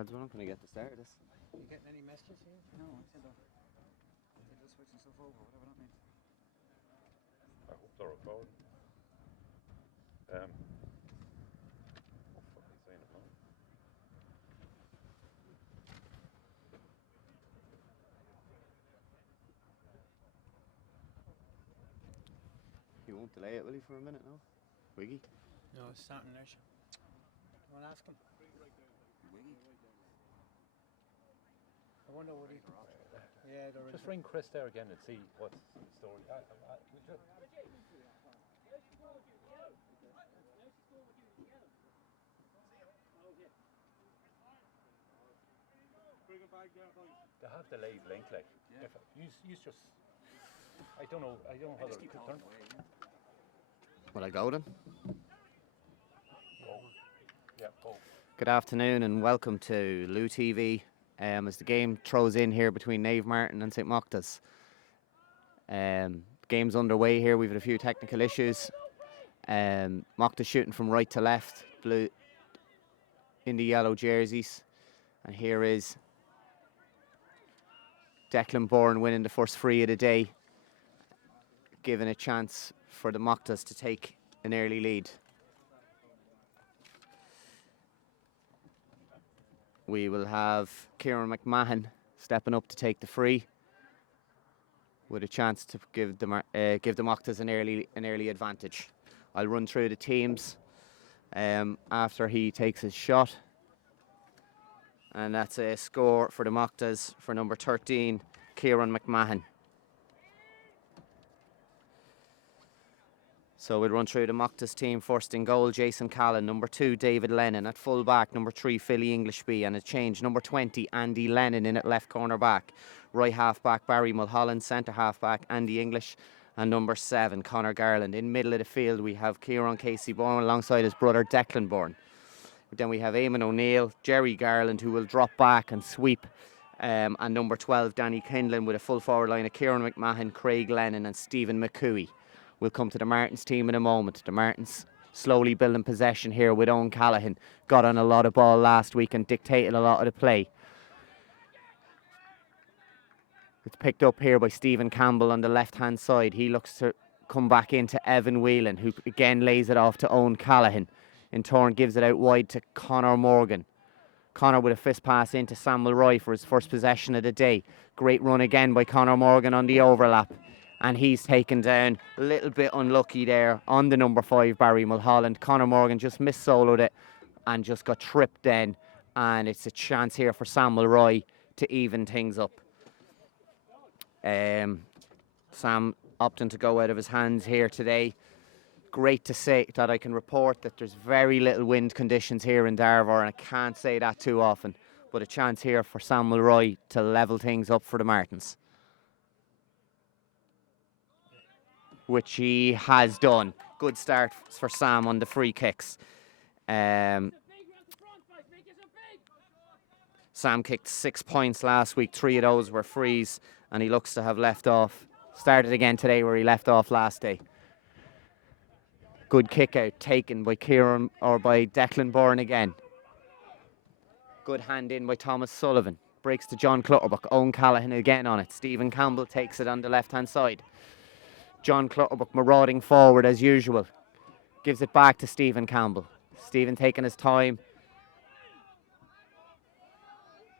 Lads, we're not going to get the start of this. Are you getting any messages here? No, I said they're just switching stuff over, whatever that means. I hope they're recording. What fucking saying it now? He won't delay it, will he, for a minute now? Wiggy? No, it's starting there. You want to ask him? Wiggy. I wonder what he... Yeah, there is. Just ring Chris there again and see what's the story. They have delayed link, like. Yeah. If you just, I don't know how Just to keep turn. talking away, yeah. Will I go then? Go. Yeah, go. Good afternoon and welcome to Lou TV. As the game throws in here between Naomh Mairtin and St Mochtas. Game's underway here. We've had a few technical issues. Mochtas shooting from right to left, blue in the yellow jerseys. And here is Declan Bourne winning the first free of the day, giving a chance for the Mochtas to take an early lead. We will have Kieran McMahon stepping up to take the free, with a chance to give the Mochtas an early advantage. I'll run through the teams after he takes his shot. And that's a score for the Mochtas for number 13, Kieran McMahon. So we'll run through the Mochtas team. First in goal, Jason Callan. Number 2, David Lennon. At full back, number 3, Philly Englishby. And a change, number 20, Andy Lennon in at left corner back. Right half back, Barry Mulholland. Centre half back, Andy English. And number 7, Conor Garland. In middle of the field, we have Kieran Casey Bourne alongside his brother Declan Bourne. Then we have Eamon O'Neill, Jerry Garland, who will drop back and sweep. And number 12, Danny Kindlin, with a full forward line of Kieran McMahon, Craig Lennon and Stephen McCooey. We'll come to the Martins team in a moment. The Martins slowly building possession here with Owen Callaghan. Got on a lot of ball last week and dictated a lot of the play. It's picked up here by Stephen Campbell on the left-hand side. He looks to come back into Evan Whelan, who again lays it off to Owen Callaghan. In turn, gives it out wide to Conor Morgan. Conor with a fist pass into Sam Mulroy for his first possession of the day. Great run again by Conor Morgan on the overlap. And he's taken down, a little bit unlucky there on the number 5, Barry Mulholland. Conor Morgan just missoloed it and just got tripped then. And it's a chance here for Sam Mulroy to even things up. Sam opting to go out of his hands here today. Great to say that I can report that there's very little wind conditions here in Darver, and I can't say that too often. But a chance here for Sam Mulroy to level things up for the Martins, which he has done. Good start for Sam on the free kicks. Sam kicked 6 points last week. 3 of those were frees, and he looks to have started again today where he left off last day. Good kick out taken by Declan Bourne again. Good hand in by Thomas Sullivan. Breaks to John Clutterbuck. Owen Callaghan again on it. Stephen Campbell takes it on the left-hand side. John Clutterbuck marauding forward as usual. Gives it back to Stephen Campbell. Stephen taking his time.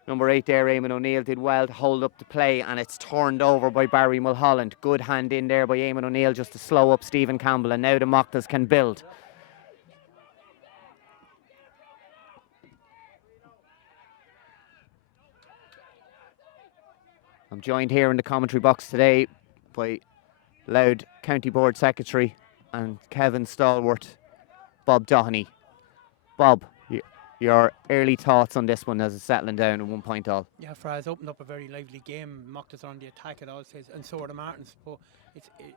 Number 8 there, Eamon O'Neill, did well to hold up the play, and it's turned over by Barry Mulholland. Good hand in there by Eamon O'Neill just to slow up Stephen Campbell, and now the Mochtas can build. I'm joined here in the commentary box today by Louth County Board Secretary and Kevin Stalwart, Bob Doheny. Bob, your early thoughts on this one as it's settling down at 1 point all? Yeah, Fraz opened up a very lively game. Mochtas on the attack at all stages, and so are the Martins. But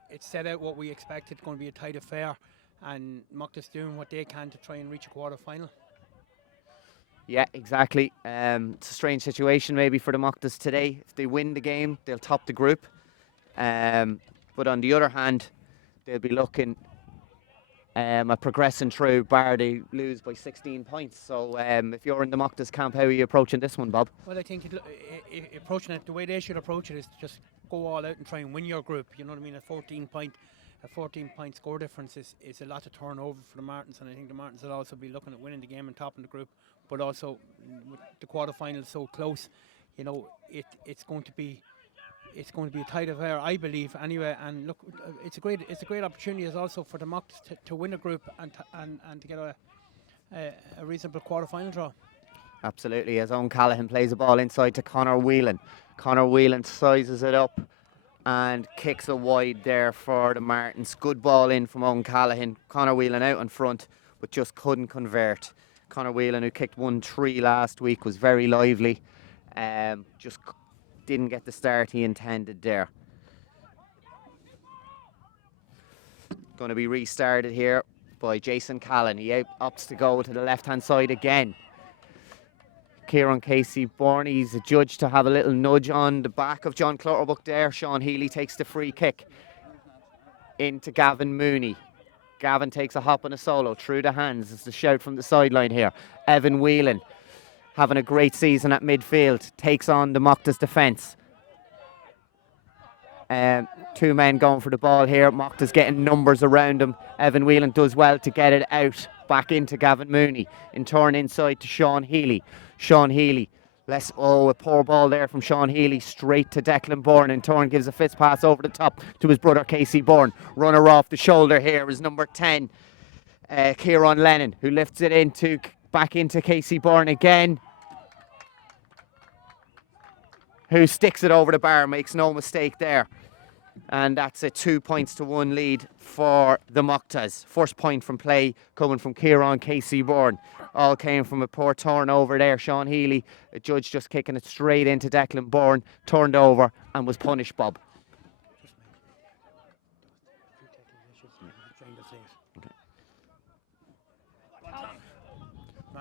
it's set out what we expected. It's going to be a tight affair, and Mochtas doing what they can to try and reach a quarter final. Yeah, exactly. It's a strange situation maybe for the Mochtas today. If they win the game, they'll top the group. But on the other hand, they'll be looking progressing through, bar they lose by 16 points. So if you're in the Mochtas camp, how are you approaching this one, Bob? Well, I think approaching it the way they should approach it is just go all out and try and win your group. You know what I mean? A 14-point score difference is a lot of turnover for the Martins, and I think the Martins will also be looking at winning the game and topping the group. But also with the quarterfinals so close, you know, it's going to be a tight affair, I believe. Anyway, and look, it's a great opportunity as also for the Mochtas to win a group and to get a reasonable quarterfinal draw. Absolutely, as Owen Callaghan plays the ball inside to Conor Whelan. Conor Whelan sizes it up and kicks it wide there for the Martins. Good ball in from Owen Callaghan. Conor Whelan out in front, but just couldn't convert. Conor Whelan, who kicked 1-3 last week, was very lively. Just didn't get the start he intended there. Going to be restarted here by Jason Callan. He opts to go to the left-hand side again. Kieran Casey Bourne, he's adjudged to have a little nudge on the back of John Clutterbuck there. Sean Healy takes the free kick into Gavin Mooney. Gavin takes a hop and a solo through the hands. It's the shout from the sideline here. Evan Whelan, having a great season at midfield, takes on the Mochtas defence. Two men going for the ball here. Mochtas getting numbers around him. Evan Whelan does well to get it out back into Gavin Mooney. In turn inside to Sean Healy. Sean Healy, a poor ball there from Sean Healy straight to Declan Bourne. In turn gives a fist pass over the top to his brother Casey Bourne. Runner off the shoulder here is number 10, Kieran Lennon, who lifts it back into Casey Bourne again, who sticks it over the bar, makes no mistake there. And that's a 2-1 lead for the Mochtas. First point from play coming from Kieran Casey Bourne. All came from a poor turnover there. Sean Healy, a judge just kicking it straight into Declan Bourne, turned over and was punished, Bob.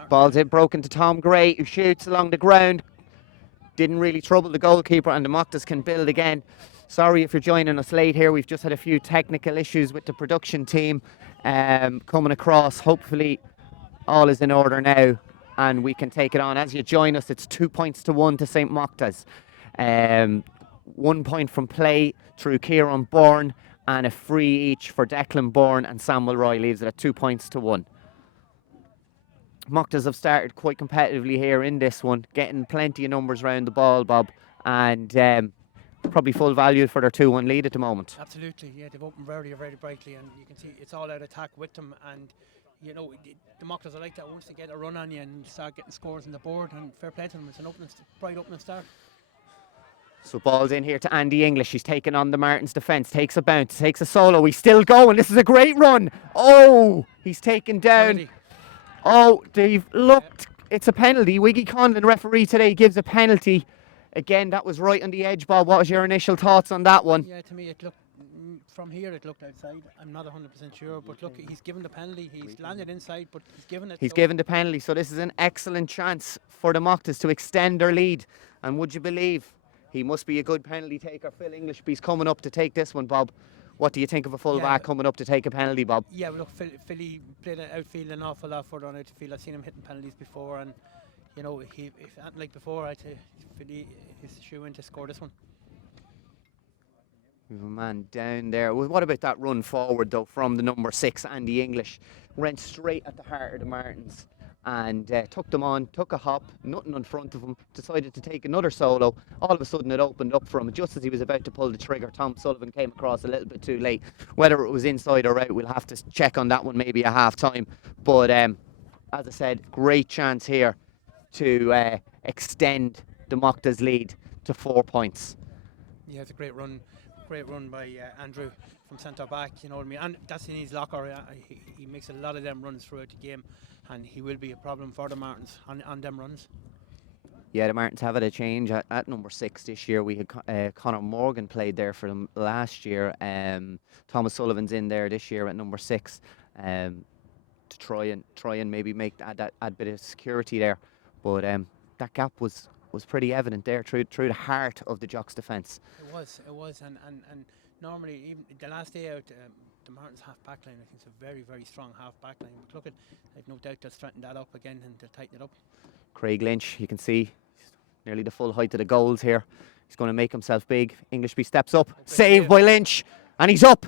Ball's in, broken to Tom Gray, who shoots along the ground. Didn't really trouble the goalkeeper, and the Mochtas can build again. Sorry if you're joining us late here. We've just had a few technical issues with the production team coming across. Hopefully all is in order now and we can take it on. As you join us, it's 2-1 to St. Mochtas. 1 point from play through Kieran Bourne and a free each for Declan Bourne and Samuel Roy, leaves it at 2-1. Mochtas have started quite competitively here in this one, getting plenty of numbers around the ball, Bob, and probably full value for their 2-1 lead at the moment. Absolutely, yeah, they've opened very, very brightly, and you can see it's all out attack with them. And you know, the Mochtas are like that. Once they get a run on you and start getting scores on the board, and fair play to them, it's an bright opening start. So ball's in here to Andy English. He's taking on the Martins defence, takes a bounce, takes a solo. He's still going. This is a great run. Oh, he's taken down. Penalty. Oh, they've looked. It's a penalty. Wiggy Conlon, referee today, gives a penalty. Again, that was right on the edge, Bob. What was your initial thoughts on that one? Yeah, to me it looked, from here it looked outside. I'm not 100% sure, but look, he's given the penalty. He's landed inside, but he's given it. He's given the penalty, so this is an excellent chance for the Mochtas to extend their lead. And would you believe, he must be a good penalty taker. Phil Englishby's coming up to take this one, Bob. What do you think of a full-back coming up to take a penalty, Bob? Yeah, well, look, Philly played outfield an awful lot further on outfield. I've seen him hitting penalties before, and you know, if like before, I'd say Philly is shoe in to score this one. We have a man down there. Well, what about that run forward, though, from the number 6, Andy English? Went straight at the heart of the Martins and took them on, took a hop, nothing in front of him, decided to take another solo. All of a sudden it opened up for him. Just as he was about to pull the trigger, Tom Sullivan came across a little bit too late. Whether it was inside or out, we'll have to check on that one maybe at half time. But as I said, great chance here to extend the Mochtas lead to 4 points. Yeah, it's a great run by Andrew from centre back, you know what I mean, and that's in his locker. He makes a lot of them runs throughout the game, and he will be a problem for the Martins on them runs. Yeah, the Martins have had a change at number 6 this year. We had Conor Morgan played there for them last year. Thomas Sullivan's in there this year at number 6 to try and maybe add a bit of security there. But that gap was pretty evident there through the heart of the Jocks defence. It was, and normally even the last day out, the Martins half back line, I think it's a very, very strong half back line. But look, I've no doubt they'll strengthen that up again and they'll tighten it up. Craig Lynch, you can see, nearly the full height of the goals here. He's going to make himself big. Englishby steps up. Saved by Lynch. And he's up.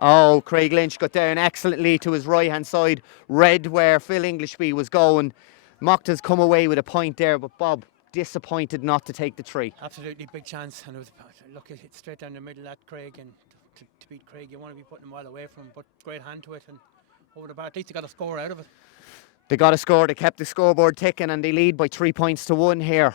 Oh, Craig Lynch got down excellently to his right-hand side. Read where Phil Englishby was going. Mochtas come away with a point there, but Bob, disappointed not to take the 3. Absolutely big chance. And it was, look, it's straight down the middle of that, Craig. And to beat Craig, you want to be putting him well away from him. But great hand to it and over the bar. At least they got a score out of it. They got a score. They kept the scoreboard ticking and they lead by 3 points to 1 here.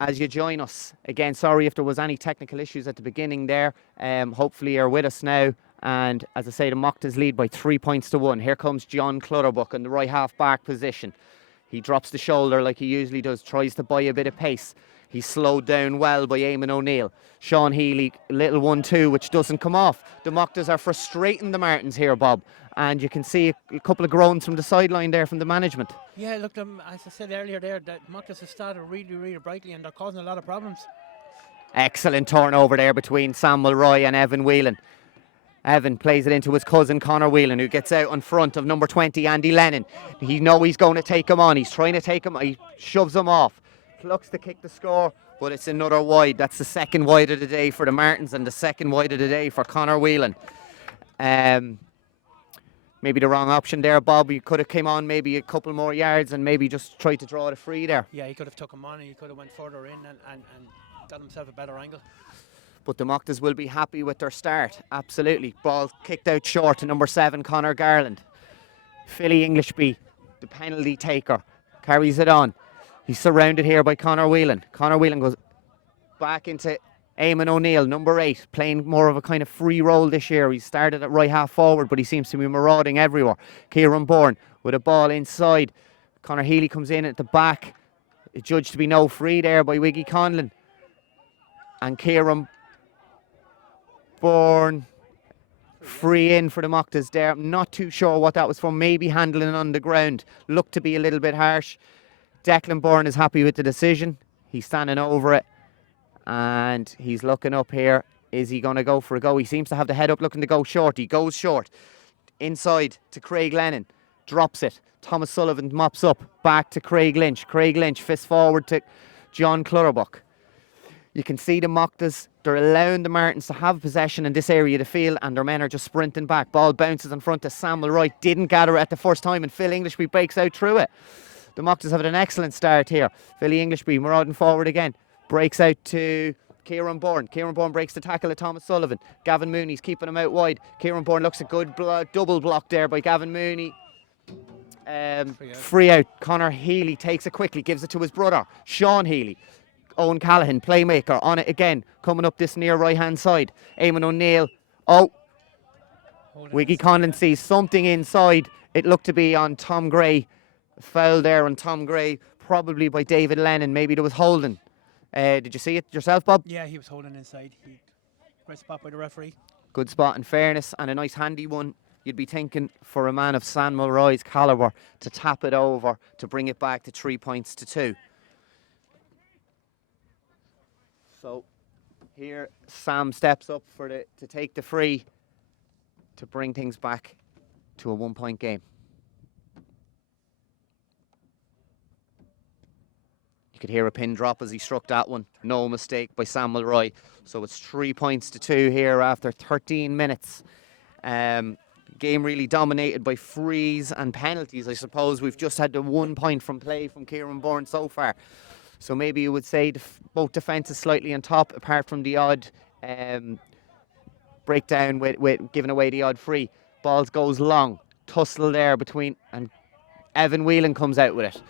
As you join us again, sorry if there was any technical issues at the beginning there. Hopefully you're with us now. And as I say, the Mochtas lead by 3 points to 1. Here comes John Clutterbuck in the right half back position. He drops the shoulder like he usually does, tries to buy a bit of pace. He's slowed down well by Eamon O'Neill. Sean Healy, little 1-2, which doesn't come off. The Mochtas are frustrating the Martins here, Bob. And you can see a couple of groans from the sideline there from the management. Yeah, look, as I said earlier there, that Mochtas has started really, really brightly and they're causing a lot of problems. Excellent turnover there between Sam Mulroy and Evan Whelan. Evan plays it into his cousin Conor Whelan, who gets out in front of number 20, Andy Lennon. He knows he's going to take him on. He's trying to take him. He shoves him off. Looks to kick the score, but it's another wide. That's the second wide of the day for the Martins and the second wide of the day for Conor Whelan. Maybe the wrong option there, Bob. He could have came on maybe a couple more yards and maybe just tried to draw it free there. Yeah, he could have took him on and he could have went further in and got himself a better angle. But the Mochtas will be happy with their start. Absolutely. Ball kicked out short to number 7, Conor Garland. Philly Englishby, the penalty taker, carries it on. He's surrounded here by Conor Whelan. Conor Whelan goes back into Eamon O'Neill, number 8, playing more of a kind of free role this year. He started at right half forward, but he seems to be marauding everywhere. Kieran Bourne with a ball inside. Conor Healy comes in at the back. Judged to be no free there by Wiggy Conlon. And Kieran Bourne free in for the Mochtas there. I'm not too sure what that was from. Maybe handling on the ground. Looked to be a little bit harsh. Declan Bourne is happy with the decision. He's standing over it. And he's looking up here. Is he going to go for a go? He seems to have the head up looking to go short. He goes short. Inside to Craig Lennon. Drops it. Thomas Sullivan mops up. Back to Craig Lynch. Craig Lynch fist forward to John Clutterbuck. You can see the Mochtas, they're allowing the Martins to have possession in this area of the field and their men are just sprinting back. Ball bounces in front to Sam Mulroy. Didn't gather it at the first time and Phil Englishby breaks out through it. The Mochtas have had an excellent start here. Philly Englishby marauding forward again. Breaks out to Kieran Bourne. Kieran Bourne breaks the tackle of Thomas Sullivan. Gavin Mooney's keeping him out wide. Kieran Bourne looks a good double block there by Gavin Mooney. Free out. Conor Healy takes it quickly, gives it to his brother, Sean Healy. Owen Callaghan, playmaker, on it again, coming up this near right-hand side. Eamon O'Neill. Oh, Wiggy Conlon sees something inside. It looked to be on Tom Gray. Foul there on Tom Gray, probably by David Lennon. Maybe there was holding. Did you see it yourself, Bob? Yeah, he was holding inside. Great spot by the referee. Good spot in fairness, and a nice handy one. You'd be thinking for a man of Sam Mulroy's calibre to tap it over to bring it back to 3 points to 2. So here Sam steps up to take the free to bring things back to a 1 point game. You could hear a pin drop as he struck that one. No mistake by Sam Mulroy. So it's 3 points to 2 here after 13 minutes. Game really dominated by frees and penalties. I suppose we've just had the 1 point from play from Kieran Bourne so far. So maybe you would say both defences slightly on top, apart from the odd breakdown with giving away the odd free. Balls goes long. Tussle there between, and Evan Whelan comes out with it.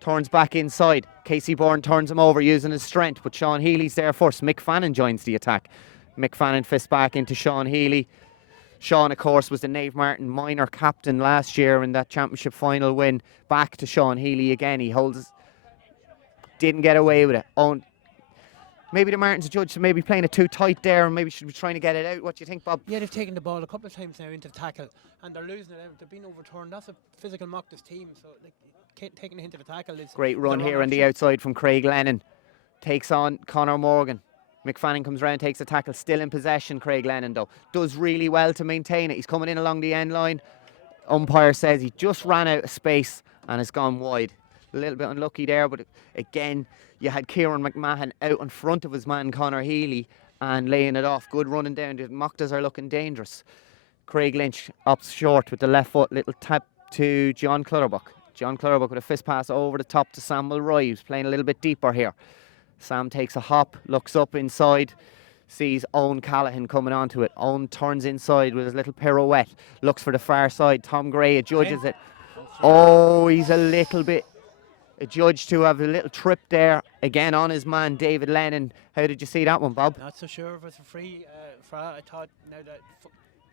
Turns back inside. Casey Bourne turns him over using his strength, but Sean Healy's there first. Mick Fannin joins the attack. Mick Fannin fists back into Sean Healy. Sean, of course, was the Naomh Mairtin minor captain last year in that championship final win. Back to Sean Healy again. He holds. Didn't get away with it. Maybe the Martins judge maybe playing it too tight there and maybe should be trying to get it out. What do you think, Bob? Yeah, they've taken the ball a couple of times now into the tackle and they're losing it out. They've been overturned. That's a physical Mochtas team, so taking it into the tackle is... Great run here on the outside from Craig Lennon. Takes on Conor Morgan. McFannon comes round, takes a tackle, still in possession. Craig Lennon, though, does really well to maintain it. He's coming in along the end line. Umpire says he just ran out of space and has gone wide. A little bit unlucky there, but again, you had Kieran McMahon out in front of his man Conor Healy and laying it off. Good running down. The Mochtas are looking dangerous. Craig Lynch opts short with the left foot. Little tap to John Clutterbuck. John Clutterbuck with a fist pass over the top to Sam Mulroy, who's playing a little bit deeper here. Sam takes a hop, looks up inside, sees Owen Callaghan coming onto it. Owen turns inside with his little pirouette, looks for the far side. Tom Gray adjudges it. Oh, he's a little bit adjudged to have a little trip there. Again on his man, David Lennon. How did you see that one, Bob? Not so sure if it's a free. I thought now that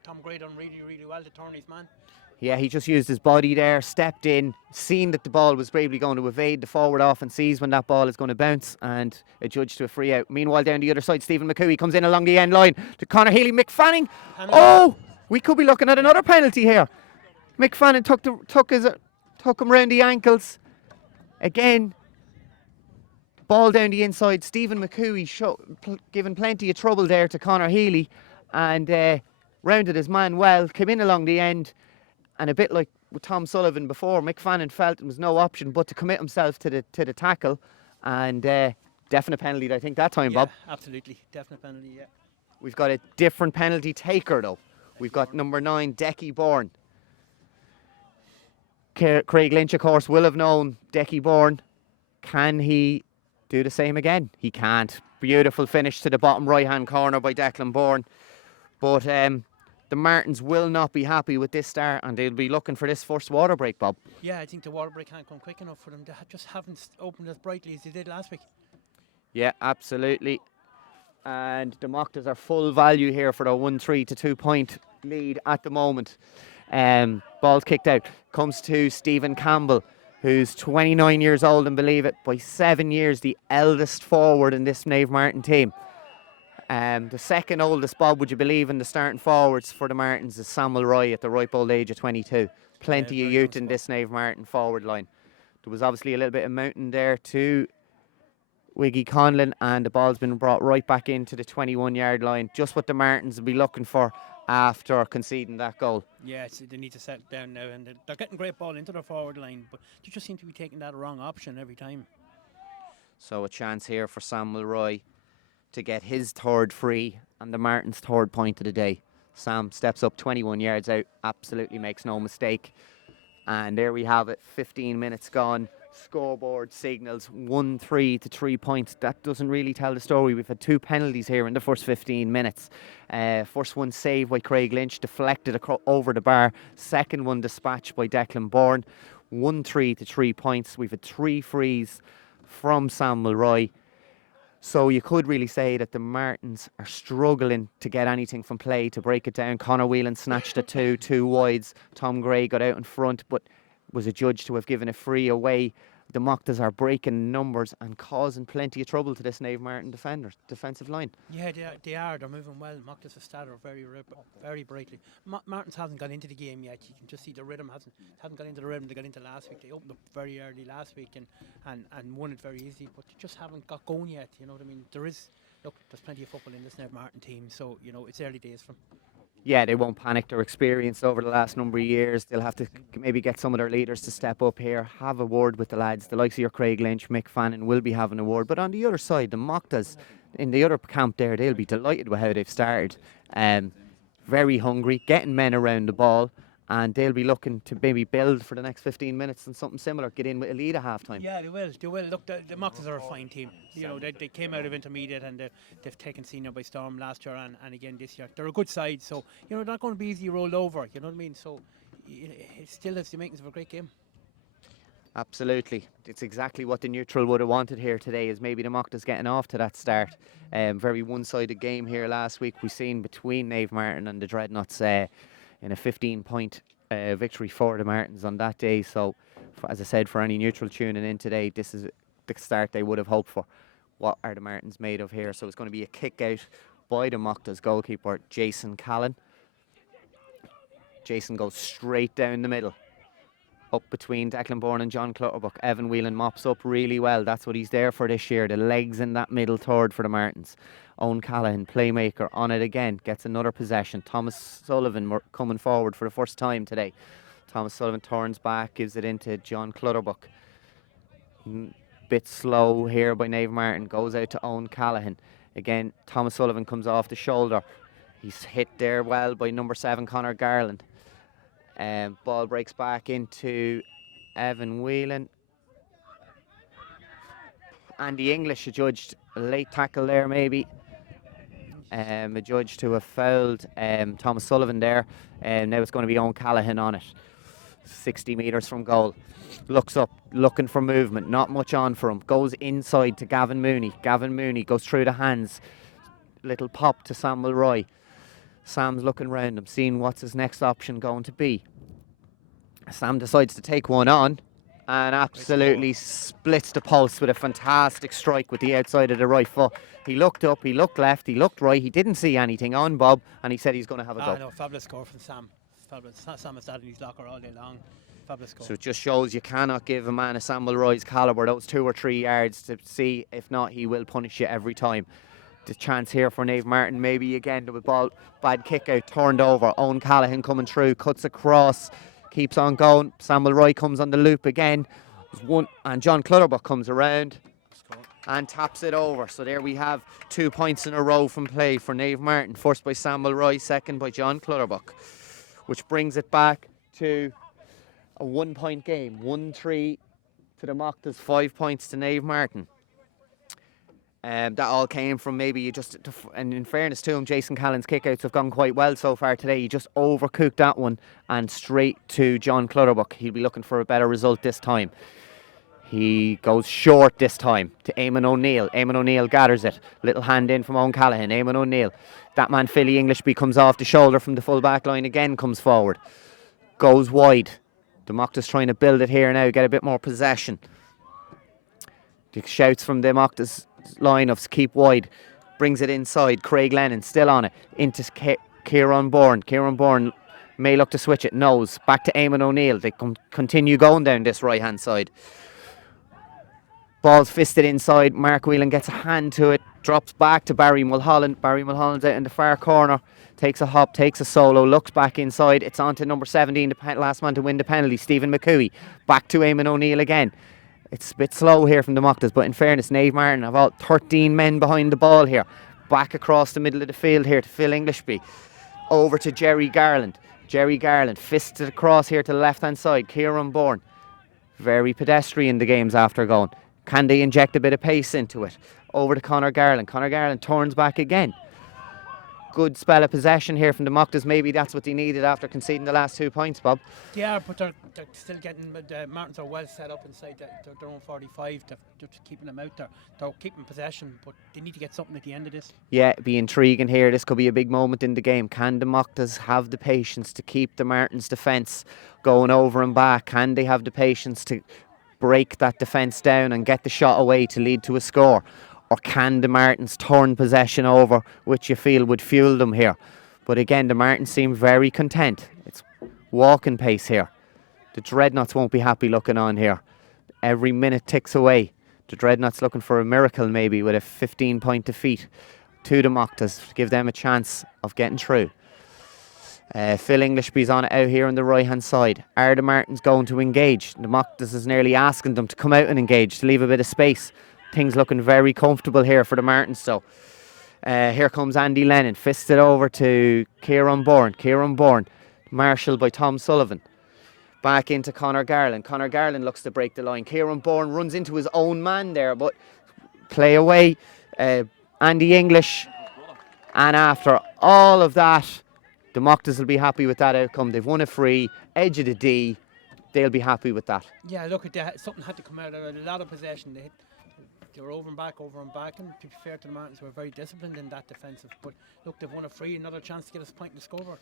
Tom Gray done really, really well to turn his man. Yeah, he just used his body there, stepped in, seen that the ball was bravely going to evade the forward off and sees when that ball is going to bounce and adjudged to a free out. Meanwhile, down the other side, Stephen McCooey comes in along the end line to Conor Healy. McFanning. Oh, we could be looking at another penalty here. McFannon took him round the ankles. Again, ball down the inside. Stephen McCooey giving plenty of trouble there to Conor Healy and rounded his man well, came in along the end. And a bit like with Tom Sullivan before, McFannon felt there was no option but to commit himself to the tackle. And definite penalty, I think, that time, Yeah, Bob. absolutely. Definite penalty, yeah. We've got a different penalty taker, though. We've got number 9, Decky Bourne. Craig Lynch, of course, will have known Decky Bourne. Can he do the same again? He can't. Beautiful finish to the bottom right-hand corner by Declan Bourne. But the Martins will not be happy with this start and they'll be looking for this first water break, Bob. Yeah, I think the water break can't come quick enough for them. They just haven't opened as brightly as they did last week. Yeah, absolutely. And the Mochtas are full value here for a 1-3 to 2 point lead at the moment. Ball's kicked out. Comes to Stephen Campbell, who's 29 years old, and believe it, by 7 years the eldest forward in this Naomh Mairtin team. The second oldest, Bob, would you believe, in the starting forwards for the Martins is Sam Mulroy at the ripe old age of 22. Plenty of youth in this Naomh Mairtin forward line. There was obviously a little bit of mountain there to Wiggy Conlon, and the ball's been brought right back into the 21-yard line. Just what the Martins will be looking for after conceding that goal. Yeah, they need to settle down now, and they're getting great ball into their forward line, but they just seem to be taking that wrong option every time. So a chance here for Sam Mulroy to get his third free and the Martins' third point of the day. Sam steps up 21 yards out, absolutely makes no mistake. And there we have it, 15 minutes gone. Scoreboard signals 1-3 to 3 points. That doesn't really tell the story. We've had 2 penalties here in the first 15 minutes. First one saved by Craig Lynch, deflected over the bar. Second one dispatched by Declan Bourne. 1-3 to 3 points. We've had 3 frees from Sam Mulroy. So you could really say that the Martins are struggling to get anything from play to break it down. Conor Whelan snatched it 2 wides. Tom Gray got out in front, but was adjudged to have given a free away. The Mochtas are breaking numbers and causing plenty of trouble to this Naomh Mairtin defensive line. Yeah, they are. They're moving well. Mochtas have started very brightly. Martins hasn't got into the game yet. You can just see the rhythm hasn't got into the rhythm they got into last week. They opened up very early last week and won it very easily, but they just haven't got going yet. You know what I mean? There's plenty of football in this Naomh Mairtin team, so it's early days for them. Yeah, they won't panic. They're experienced over the last number of years. They'll have to maybe get some of their leaders to step up here, have a word with the lads. The likes of your Craig Lynch, Mick Fannin will be having a word. But on the other side, the Mochtas, in the other camp there, they'll be delighted with how they've started. Very hungry, getting men around the ball, and they'll be looking to maybe build for the next 15 minutes and something similar, get in with a lead at half-time. Yeah, they will. Look, the Mochtas are a fine team. They came out of intermediate and they've taken senior by storm last year and again this year. They're a good side, so they're not going to be easily rolled over. You know what I mean? So it still has the makings of a great game. Absolutely. It's exactly what the neutral would have wanted here today, is maybe the Mochtas getting off to that start. Very one-sided game here last week. We've seen between Naomh Mairtin and the Dreadnoughts in a 15-point victory for the Martins on that day. So, as I said, for any neutral tuning in today, this is the start they would have hoped for. What are the Martins made of here? So it's going to be a kick out by the Mochtas goalkeeper, Jason Callan. Jason goes straight down the middle. up between Declan Bourne and John Clutterbuck. Evan Whelan mops up really well. That's what he's there for this year. The legs in that middle third for the Martins. Owen Callaghan, playmaker, on it again. Gets another possession. Thomas Sullivan coming forward for the first time today. Thomas Sullivan turns back, gives it into John Clutterbuck. Bit slow here by Naomh Mairtin. Goes out to Owen Callaghan. Again, Thomas Sullivan comes off the shoulder. He's hit there well by number 7, Conor Garland. Ball breaks back into Evan Whelan. Andy English adjudged a late tackle there, maybe. Adjudged to have fouled Thomas Sullivan there. Now it's going to be Owen Callaghan on it. 60 metres from goal. Looks up, looking for movement. Not much on for him. Goes inside to Gavin Mooney. Gavin Mooney goes through the hands. Little pop to Sam Mulroy. Sam's looking round him, seeing what's his next option going to be. Sam decides to take one on and absolutely splits the post with a fantastic strike with the outside of the right foot. He looked up, he looked left, he looked right. He didn't see anything on Bob, and he said he's going to have a go. No, fabulous score from Sam. Fabulous. Sam has sat in his locker all day long. Fabulous score. So it just shows you cannot give a man of Sam Mulroy's calibre those 2 or 3 yards to see. If not, he will punish you every time. The chance here for Naomh Mairtin, maybe again, the ball, bad kick out, turned over. Owen Callaghan coming through, cuts across, keeps on going. Sam Mulroy comes on the loop again. And John Clutterbuck comes around and taps it over. So there we have 2 points in a row from play for Naomh Mairtin. First by Sam Mulroy, second by John Clutterbuck, which brings it back to a 1 point game. 1-3 to the Mochtas, 5 points to Naomh Mairtin. That all came from maybe and in fairness to him, Jason Callan's kickouts have gone quite well so far today. He just overcooked that one and straight to John Clutterbuck. He'll be looking for a better result this time. He goes short this time to Eamon O'Neill. Eamon O'Neill gathers it. Little hand in from Owen Callaghan. Eamon O'Neill. That man, Philly Englishby, comes off the shoulder from the full back line again, comes forward. Goes wide. The Mochtas trying to build it here now, get a bit more possession. The shouts from the Mochtas line of keep wide, brings it inside. Craig Lennon still on it into Kieran Bourne. Kieran Bourne may look to switch it, knows back to Eamon O'Neill. They continue going down this right hand side. Ball's fisted inside. Mark Whelan gets a hand to it, drops back to Barry Mulholland. Barry Mulholland's out in the far corner, takes a hop, takes a solo, looks back inside. It's on to number 17, the last man to win the penalty, Stephen McCooey. Back to Eamon O'Neill again. It's a bit slow here from the Mochtas, but in fairness, Naomh Mairtin have all 13 men behind the ball here. Back across the middle of the field here to Phil Englishby. Over to Jerry Garland. Jerry Garland fisted across here to the left-hand side. Kieran Bourne. Very pedestrian the game's after going. Can they inject a bit of pace into it? Over to Conor Garland. Conor Garland turns back again. Good spell of possession here from the Mochtas. Maybe that's what they needed after conceding the last 2 points, Bob. Yeah, but they're still getting. The Martins are well set up inside their own 45. They're just keeping them out there. They're keeping possession, but they need to get something at the end of this. Yeah, it'd be intriguing here. This could be a big moment in the game. Can the Mochtas have the patience to keep the Martins' defence going over and back? Can they have the patience to break that defence down and get the shot away to lead to a score? Or can the Martins turn possession over, which you feel would fuel them here? But again, the Martins seem very content. It's walking pace here. The Dreadnoughts won't be happy looking on here. Every minute ticks away. The Dreadnoughts looking for a miracle maybe with a 15-point defeat to the Mochtas to give them a chance of getting through. Phil Englishby's on it out here on the right-hand side. Are the Martins going to engage? The Mochtas is nearly asking them to come out and engage, to leave a bit of space. Things looking very comfortable here for the Martins, so here comes Andy Lennon, fisted over to Kieran Bourne. Kieran Bourne, marshalled by Tom Sullivan. Back into Conor Garland. Conor Garland looks to break the line. Kieran Bourne runs into his own man there, but play away. Andy English, and after all of that, the Mochtas will be happy with that outcome. They've won a free, edge of the D. They'll be happy with that. Yeah, look, something had to come out of a lot of possession. They were over and back, and to be fair to the Martins, were very disciplined in that defensive. But look, they've won a free, another chance to get us a point in the scoreboard.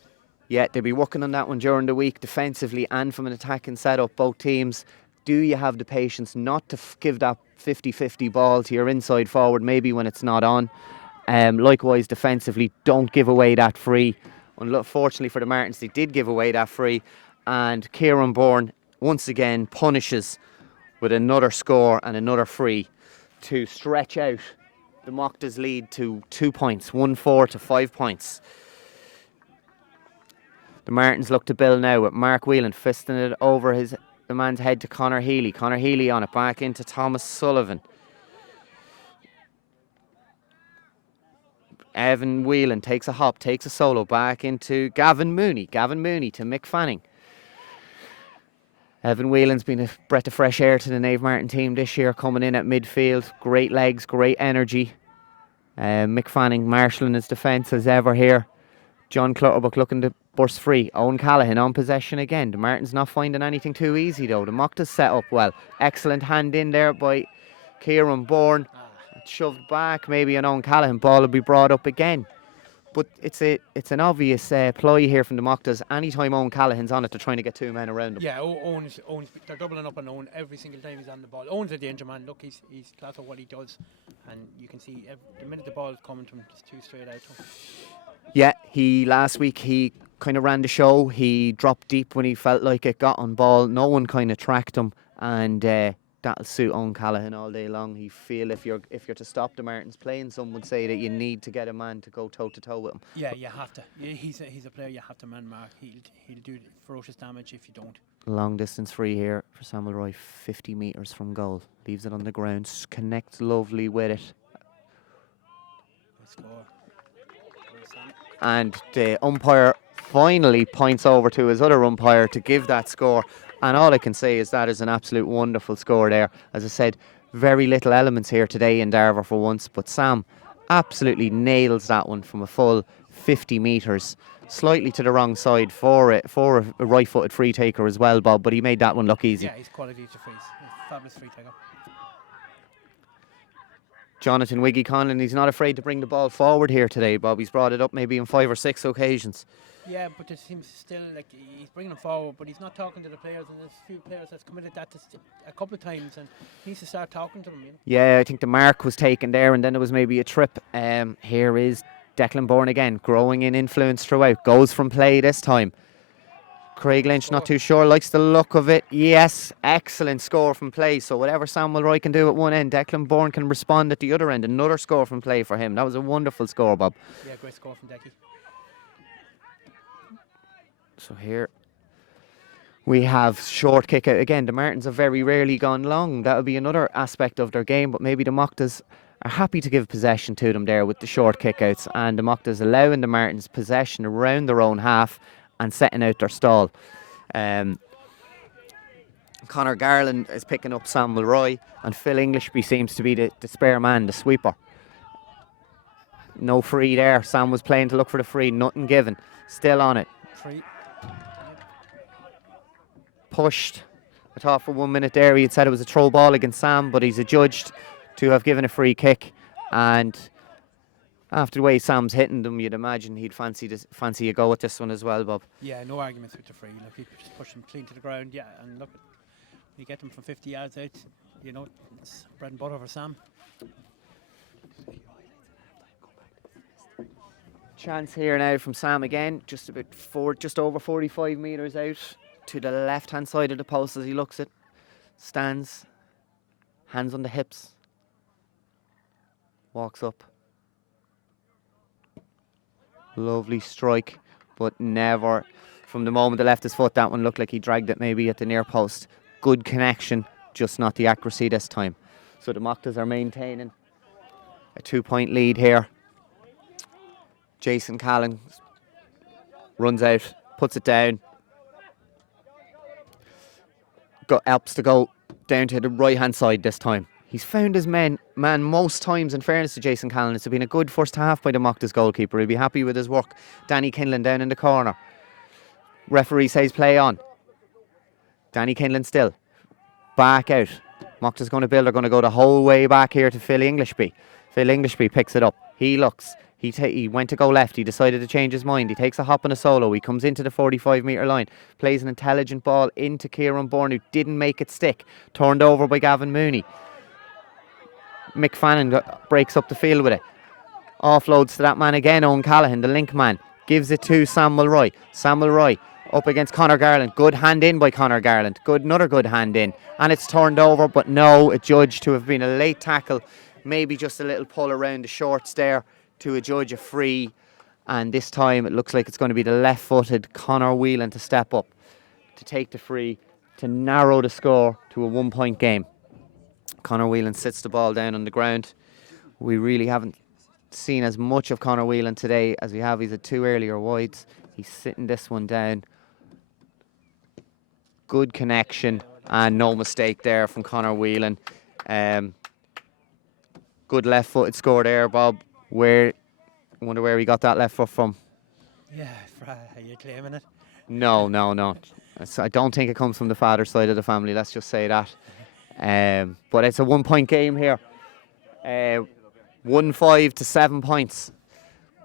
Yeah, they'll be working on that one during the week, defensively and from an attacking setup, both teams. Do you have the patience not to give that 50-50 ball to your inside forward, maybe when it's not on? Likewise, defensively, don't give away that free. Unfortunately for the Martins, they did give away that free, and Kieran Bourne once again punishes with another score and another free to stretch out the Mochtas lead to 2 points, 1-4 to 5 points. The Martins look to build now with Mark Whelan fisting it over the man's head to Conor Healy. Conor Healy on it, back into Thomas Sullivan. Evan Whelan takes a hop, takes a solo, back into Gavin Mooney. Gavin Mooney to Mick Fanning. Evan Whelan's been a breath of fresh air to the Naomh Mairtin team this year, coming in at midfield. Great legs, great energy. Mick Fanning marshalling his defence as ever here. John Clutterbuck looking to burst free. Owen Callaghan on possession again. The Martins not finding anything too easy though. The Mochtas set up well. Excellent hand in there by Kieran Bourne. Shoved back, maybe an Owen Callaghan ball will be brought up again. But it's an obvious ploy here from the Mochtas. Anytime Owen Callaghan's on it, they're trying to get two men around him. Yeah, Owen's they're doubling up on Owen every single time he's on the ball. Owen's a danger man. Look, he's class of what he does, and you can see the minute the ball is coming to him, just two straight out to him. Yeah, last week he kind of ran the show. He dropped deep when he felt like it, got on ball. No one kind of tracked him, and that'll suit Owen Callaghan all day long. He feel if you're to stop the Martins playing, some would say that you need to get a man to go toe to toe with him. Yeah, you have to. He's a player you have to man mark. He'll do ferocious damage if you don't. Long distance free here for Samuel Roy, 50 metres from goal. Leaves it on the ground, connects lovely with it. Good score. And the umpire finally points over to his other umpire to give that score. And all I can say is that is an absolute wonderful score there. As I said, very little elements here today in Darver for once, but Sam absolutely nails that one from a full 50 metres. Slightly to the wrong side for a right-footed free taker as well, Bob, but he made that one look easy. Yeah, he's quality to freeze. Fabulous free taker. Jonathan Wiggy Conlon, he's not afraid to bring the ball forward here today, Bob. He's brought it up maybe on 5 or 6 occasions. Yeah, but it seems still like he's bringing them forward, but he's not talking to the players, and there's a few players that's committed that a couple of times, and he needs to start talking to them. You know? Yeah, I think the mark was taken there, and then there was maybe a trip. Here is Declan Bourne again, growing in influence throughout. Goes from play this time. Craig Lynch not too sure, likes the look of it. Yes, excellent score from play. So whatever Samuel Roy can do at one end, Declan Bourne can respond at the other end. Another score from play for him. That was a wonderful score, Bob. Yeah, great score from Decky. So here we have short kick out again. The Martins have very rarely gone long. That would be another aspect of their game, but maybe the Mochtas are happy to give possession to them there with the short kickouts, and the Mochtas allowing the Martins possession around their own half and setting out their stall. Conor Garland is picking up Samuel Roy, and Phil Englishby seems to be the spare man, the sweeper. No free there. Sam was playing to look for the free, nothing given. Still on it. Free. Pushed. I thought for 1 minute there he had said it was a throw ball against Sam, but he's adjudged to have given a free kick, and after the way Sam's hitting them, you'd imagine he'd fancy a go at this one as well, Bob. Yeah, no arguments with the free. Look, he just pushed him clean to the ground. Yeah, and look, you get them from 50 yards out. You know, it's bread and butter for Sam. Chance here now from Sam again, just over 45 metres out to the left-hand side of the post as he looks it. Stands, hands on the hips, walks up. Lovely strike, but never, from the moment he left his foot, that one looked like he dragged it maybe at the near post. Good connection, just not the accuracy this time. So the Mochtas are maintaining a 2-point lead here. Jason Callan runs out, puts it down. Helps to go down to the right-hand side this time. He's found his man most times, in fairness to Jason Callan. It's been a good first half by the Mochtas goalkeeper. He'll be happy with his work. Danny Kinlan down in the corner. Referee says play on. Danny Kinlan still. Back out. Mochtas going to build. They're going to go the whole way back here to Phil Englishby. Phil Englishby picks it up. He looks. He went to go left. He decided to change his mind. He takes a hop and a solo. He comes into the 45-metre line. Plays an intelligent ball into Kieran Bourne, who didn't make it stick. Turned over by Gavin Mooney. Mick Fanning breaks up the field with it. Offloads to that man again, Owen Callaghan, the link man. Gives it to Samuel Roy. Samuel Roy up against Conor Garland. Good hand in by Conor Garland. Another good hand in. And it's turned over, but no, a judge to have been a late tackle. Maybe just a little pull around the shorts there to adjudge a free. And this time it looks like it's going to be the left-footed Conor Whelan to step up, to take the free, to narrow the score to a 1-point game. Conor Whelan sits the ball down on the ground. We really haven't seen as much of Conor Whelan today as we have. He's had 2 earlier wides. He's sitting this one down. Good connection and no mistake there from Conor Whelan. Good left-footed score there, Bob. I wonder where he got that left foot from. Yeah, are you claiming it? No. I don't think it comes from the father's side of the family, let's just say that. But it's a 1-point game here. 1-5 to 7 points.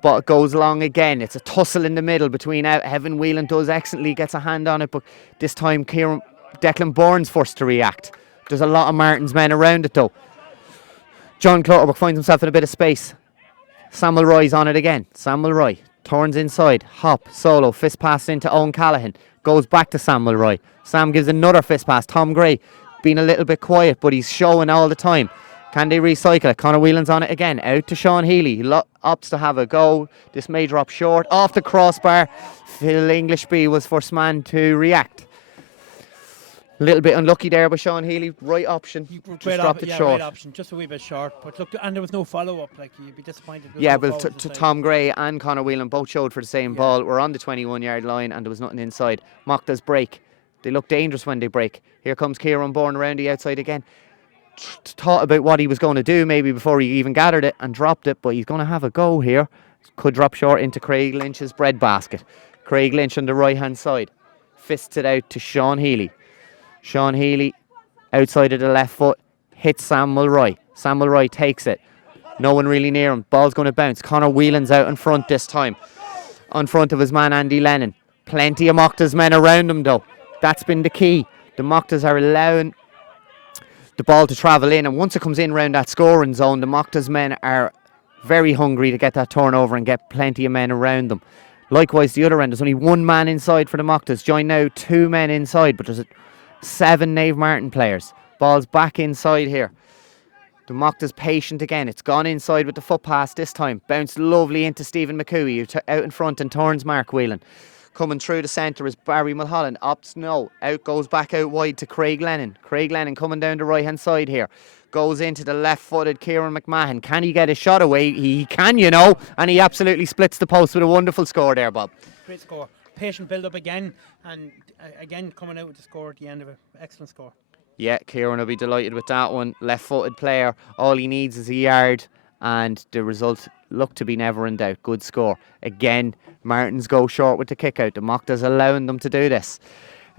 But it goes along again. It's a tussle in the middle between Evan Whelan does excellently, gets a hand on it, but this time Declan Bourne's first to react. There's a lot of Martin's men around it though. John Clutterbuck finds himself in a bit of space. Samuel Roy's on it again. Samuel Roy turns inside, hop, solo, fist pass into Owen Callaghan. Goes back to Samuel Roy. Sam gives another fist pass. Tom Gray being a little bit quiet, but he's showing all the time. Can they recycle it? Conor Whelan's on it again. Out to Sean Healy. He opts to have a go. This may drop short. Off the crossbar. Phil Englishby was first man to react. A little bit unlucky there by Sean Healy. Right option. Just dropped it short. Right option. Just a wee bit short. But look, and there was no follow-up. Like, you'd be disappointed. Yeah, but to Tom Gray and Conor Whelan both showed for the same ball. We're on the 21-yard line and there was nothing inside. Mochtas break. They look dangerous when they break. Here comes Kieran Bourne around the outside again. Thought about what he was going to do maybe before he even gathered it and dropped it, but he's going to have a go here. Could drop short into Craig Lynch's breadbasket. Craig Lynch on the right hand side fists it out to Sean Healy. Sean Healy outside of the left foot hits Samuel Roy. Samuel Roy takes it. No one really near him. Ball's going to bounce. Conor Whelan's out in front this time, on front of his man Andy Lennon. Plenty of Mochtas men around him though. That's been the key. The Mochtas are allowing the ball to travel in, and once it comes in round that scoring zone, the Mochtas men are very hungry to get that turnover and get plenty of men around them. Likewise the other end, there's only 1 man inside for the Mochtas. Join now 2 men inside, but there's 7 Naomh Mairtin players. Ball's back inside here. The Mochtas patient again. It's gone inside with the foot pass this time. Bounced lovely into Stephen McCooey, who out in front and turns Mark Whelan. Coming through the centre is Barry Mulholland. Opts no. Out goes back out wide to Craig Lennon. Craig Lennon coming down the right hand side here. Goes into the left footed Kieran McMahon. Can he get a shot away? He can, you know. And he absolutely splits the post with a wonderful score there, Bob. Great score. Patient build up again. And again coming out with the score at the end of it. Excellent score. Yeah, Kieran will be delighted with that one. Left footed player. All he needs is a yard. And the result looked to be never in doubt. Good score. Again, Martins go short with the kick out. The Mochtas allowing them to do this.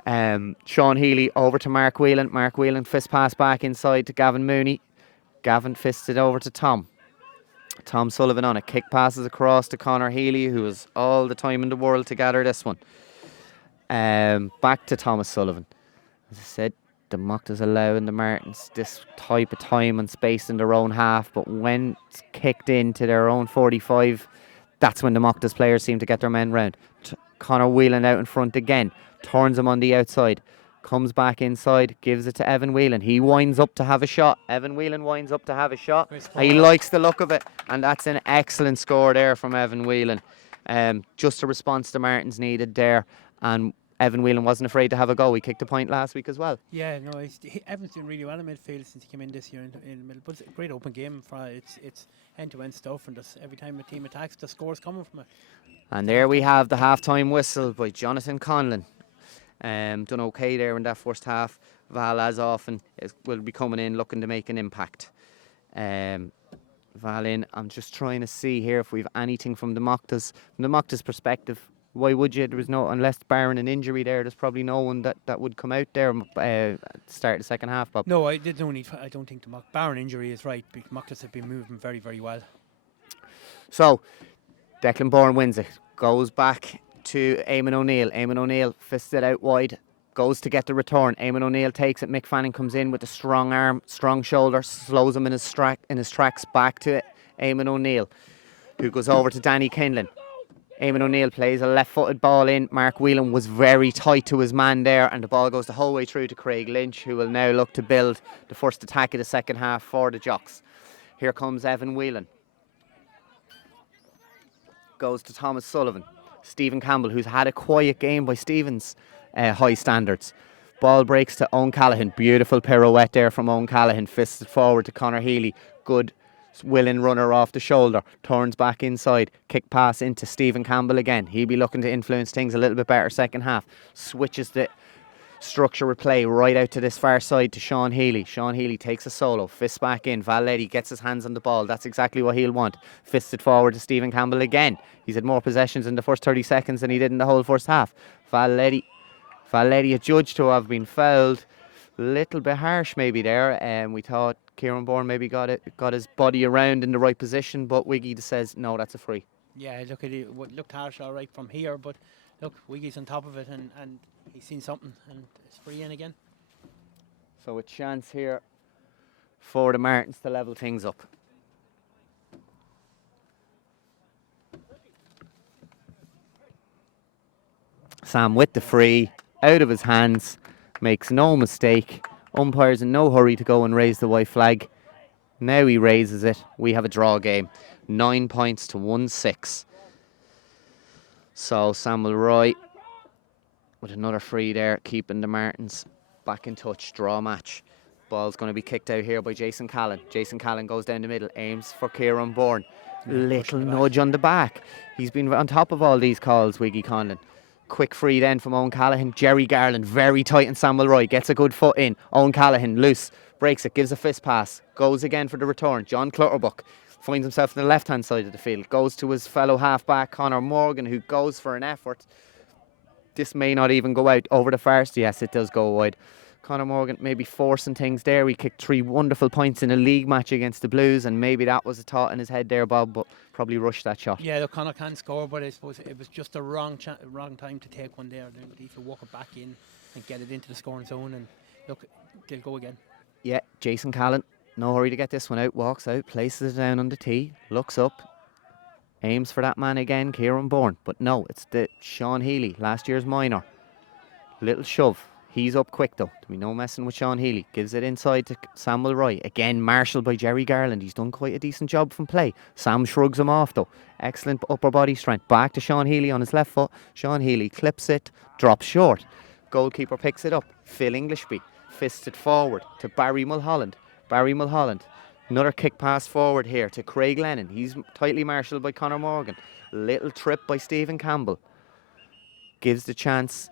Sean Healy over to Mark Whelan. Mark Whelan fist pass back inside to Gavin Mooney. Gavin fisted over to Tom. Tom Sullivan on it. Kick passes across to Conor Healy, who has all the time in the world to gather this one. Back to Thomas Sullivan. As I said, the Mochtas allowing the Martins this type of time and space in their own half, but when it's kicked into their own 45, that's when the Mochtas players seem to get their men round. Conor Whelan out in front again, turns him on the outside, comes back inside, gives it to Evan Whelan. He winds up to have a shot. Evan Whelan winds up to have a shot. He likes the look of it, and that's an excellent score there from Evan Whelan. Just a response the Martins needed there, and Evan Whelan wasn't afraid to have a go. He kicked a point last week as well. Yeah, no, Evan's doing really well in midfield since he came in this year in the middle. But it's a great open game. It's end-to-end stuff, and just every time a team attacks, the score's coming from it. And there we have the half-time whistle by Jonathan Conlon. Done okay there in that first half. Val, as often, will be coming in looking to make an impact. Val in. I'm just trying to see here if we've anything from the Mochtas. From the Mochtas perspective, why would you? There was no, unless barring an injury there, there's probably no one that would come out there start the second half, Bob. No, I don't think the barring injury is right. Because Mochtas have been moving very, very well. So, Declan Bourne wins it. Goes back to Eamon O'Neill. Eamon O'Neill fists it out wide. Goes to get the return. Eamon O'Neill takes it. Mick Fanning comes in with a strong arm, strong shoulder, slows him in his tracks back to Eamon O'Neill, who goes over to Danny Kinlan. Eamon O'Neill plays a left-footed ball in. Mark Whelan was very tight to his man there, and the ball goes the whole way through to Craig Lynch, who will now look to build the first attack of the second half for the Jocks. Here comes Evan Whelan. Goes to Thomas Sullivan. Stephen Campbell, who's had a quiet game by Stephen's high standards. Ball breaks to Owen Callaghan. Beautiful pirouette there from Owen Callaghan. Fisted forward to Conor Healy. Good willing runner off the shoulder. Turns back inside. Kick pass into Stephen Campbell again. He'll be looking to influence things a little bit better second half. Switches the structure of play right out to this far side to Sean Healy. Sean Healy takes a solo, fists back in. Valetti gets his hands on the ball. That's exactly what he'll want. Fisted forward to Stephen Campbell again. He's had more possessions in the first 30 seconds than he did in the whole first half. Valetti adjudged to have been fouled. Little bit harsh maybe there. We thought Kieran Bourne maybe got his body around in the right position, but Wiggy says no, that's a free. Yeah, look at it. Looked harsh all right from here, but look, Wiggy's on top of it, and he's seen something, and it's free in again. So a chance here for the Martins to level things up. Sam with the free, out of his hands, makes no mistake. Umpire's in no hurry to go and raise the white flag. Now he raises it. We have a draw game. 9 points to 1-6. So Samuel Roy with another free there, keeping the Martins back in touch. Draw match. Ball's going to be kicked out here by Jason Callan. Jason Callan goes down the middle, aims for Kieran Bourne. Little nudge on the back. He's been on top of all these calls, Wiggy Conlon. Quick free then from Owen Callaghan. Jerry Garland very tight, and Samuel Roy gets a good foot in. Owen Callaghan loose, breaks it, gives a fist pass, goes again for the return. John Clutterbuck finds himself on the left hand side of the field, goes to his fellow half-back Conor Morgan, who goes for an effort. This may not even go out over the far. Yes, it does go wide. Conor Morgan maybe forcing things there. We kicked 3 wonderful points in a league match against the Blues, and maybe that was a thought in his head there, Bob, but probably rushed that shot. Yeah, look, Conor can score, but I suppose it was just the wrong time to take one there. They need to walk it back in and get it into the scoring zone, and look, they'll go again. Yeah, Jason Callan, no hurry to get this one out, walks out, places it down on the tee, looks up, aims for that man again, Kieran Bourne, but no, it's the Sean Healy, last year's minor. Little shove. He's up quick though. There'll be no messing with Sean Healy. Gives it inside to Samuel Roy. Again, marshalled by Jerry Garland. He's done quite a decent job from play. Sam shrugs him off though. Excellent upper body strength. Back to Sean Healy on his left foot. Sean Healy clips it, drops short. Goalkeeper picks it up. Phil Englishby fists it forward to Barry Mulholland. Barry Mulholland. Another kick pass forward here to Craig Lennon. He's tightly marshalled by Conor Morgan. Little trip by Stephen Campbell. Gives the chance.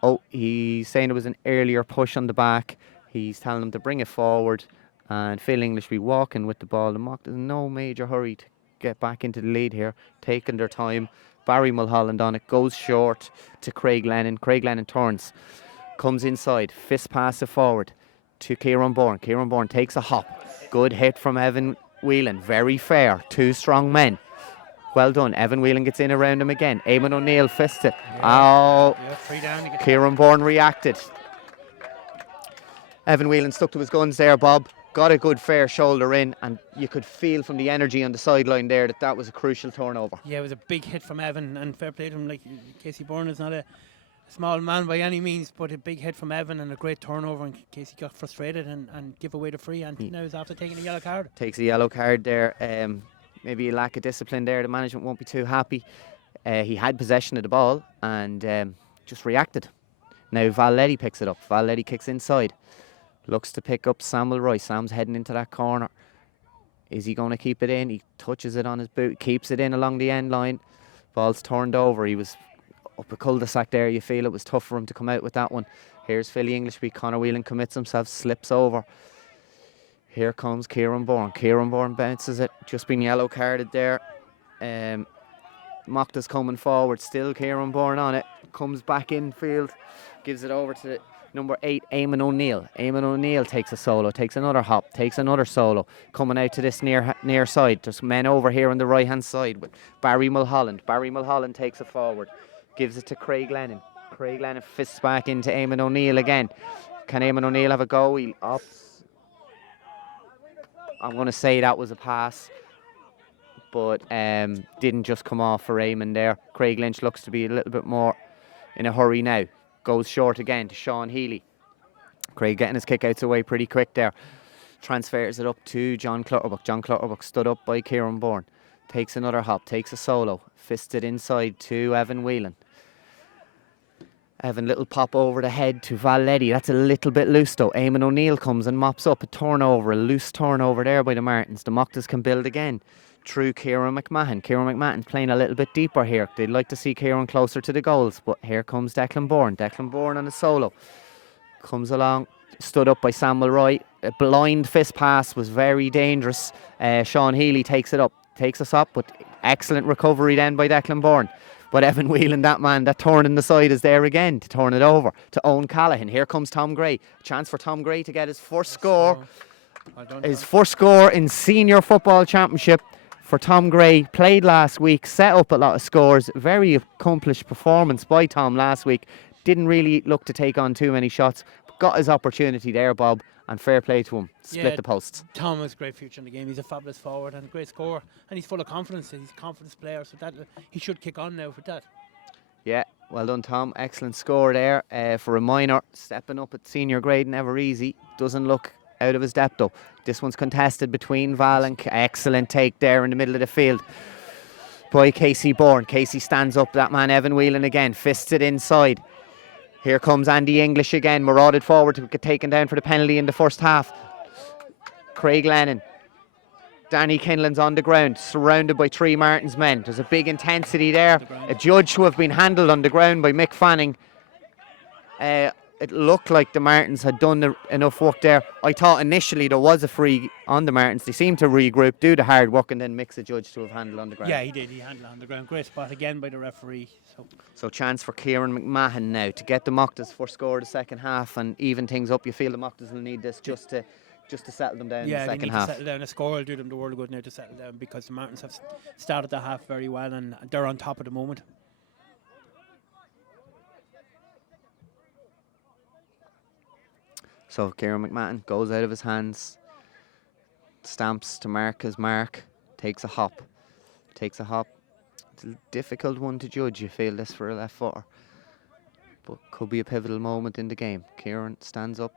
Oh, he's saying it was an earlier push on the back. He's telling them to bring it forward. And Phil Englishby walking with the ball. The Mochtas in no major hurry to get back into the lead here. Taking their time. Barry Mulholland on it. Goes short to Craig Lennon. Craig Lennon turns. Comes inside. Fist pass it forward to Kieran Bourne. Kieran Bourne takes a hop. Good hit from Evan Whelan. Very fair. 2 strong men. Well done. Evan Whelan gets in around him again. Eamon O'Neill fists it. Yeah, free down. Kieran Bourne reacted. Evan Whelan stuck to his guns there, Bob. Got a good fair shoulder in, and you could feel from the energy on the sideline there that was a crucial turnover. Yeah, it was a big hit from Evan, and fair play to him. Like, Casey Bourne is not a small man by any means, but a big hit from Evan and a great turnover in case he got frustrated and give away the free, and now he's after taking a yellow card. Takes a yellow card there. Maybe a lack of discipline there. The management won't be too happy. He had possession of the ball and just reacted. Now Valetti picks it up. Valetti kicks inside. Looks to pick up Samuel Roy. Sam's heading into that corner. Is he going to keep it in? He touches it on his boot. Keeps it in along the end line. Ball's turned over. He was up a cul-de-sac there. You feel it was tough for him to come out with that one. Here's Philly Englishby. Conor Whelan commits himself. Slips over. Here comes Kieran Bourne. Kieran Bourne bounces it. Just been yellow carded there. Mochtas coming forward. Still Kieran Bourne on it. Comes back infield. Gives it over to number 8, Eamon O'Neill. Eamon O'Neill takes a solo. Takes another hop. Takes another solo. Coming out to this near side. There's men over here on the right hand side with Barry Mulholland. Barry Mulholland takes it forward. Gives it to Craig Lennon. Craig Lennon fists back into Eamon O'Neill again. Can Eamon O'Neill have a go? He opts. I'm going to say that was a pass. but didn't just come off for Eamon there. Craig Lynch looks to be a little bit more in a hurry now. Goes short again to Sean Healy. Craig getting his kickouts away pretty quick there. Transfers it up to John Clutterbuck. John Clutterbuck stood up by Kieran Bourne. Takes another hop, takes a solo. Fisted inside to Evan Whelan. Evan, little pop over the head to Valletti. That's a little bit loose though. Eamon O'Neill comes and mops up a turnover, a loose turnover there by the Martins. The Mochtas can build again through Kieran McMahon. Kieran McMahon playing a little bit deeper here. They'd like to see Kieran closer to the goals, but here comes Declan Bourne. Declan Bourne on a solo. Comes along, stood up by Samuel Roy. A blind fist pass was very dangerous. Sean Healy takes it up, takes us up, but excellent recovery then by Declan Bourne. But Evan Whelan, that man, that turn in the side is there again to turn it over to Owen Callaghan. Here comes Tom Gray. Chance for Tom Gray to get his first score. His first score in senior football championship for Tom Gray. Played last week, set up a lot of scores. Very accomplished performance by Tom last week. Didn't really look to take on too many shots. But got his opportunity there, Bob, and fair play to him. Split the posts. Tom has a great future in the game. He's a fabulous forward and a great scorer. And he's full of confidence. He's a confidence player, so that he should kick on now for that. Yeah, well done, Tom. Excellent score there for a minor. Stepping up at senior grade, never easy. Doesn't look out of his depth though. This one's contested between Val and excellent take there in the middle of the field by Casey Bourne. Casey stands up, that man Evan Whelan again, fisted inside. Here comes Andy English again, marauded forward to get taken down for the penalty in the first half. Craig Lennon. Danny Kinlan's on the ground, surrounded by three Martins men. There's a big intensity there. A judge who have been handled on the ground by Mick Fanning. It looked like the Martins had done enough work there. I thought initially there was a free on the Martins. They seemed to regroup, do the hard work, and then mix a judge to have handled on the ground. Yeah, he did. He handled on the ground. Great spot again by the referee. So chance for Kieran McMahon now to get the Mochtas first score of the second half and even things up. You feel the Mochtas will need this just to settle them down in the second half. Yeah, they need to settle down. A score will do them the world of good now to settle down, because the Martins have started the half very well and they're on top at the moment. So Kieran McMahon goes out of his hands, stamps to mark his mark, takes a hop. It's a difficult one to judge, you feel this for a left footer, but could be a pivotal moment in the game. Kieran stands up,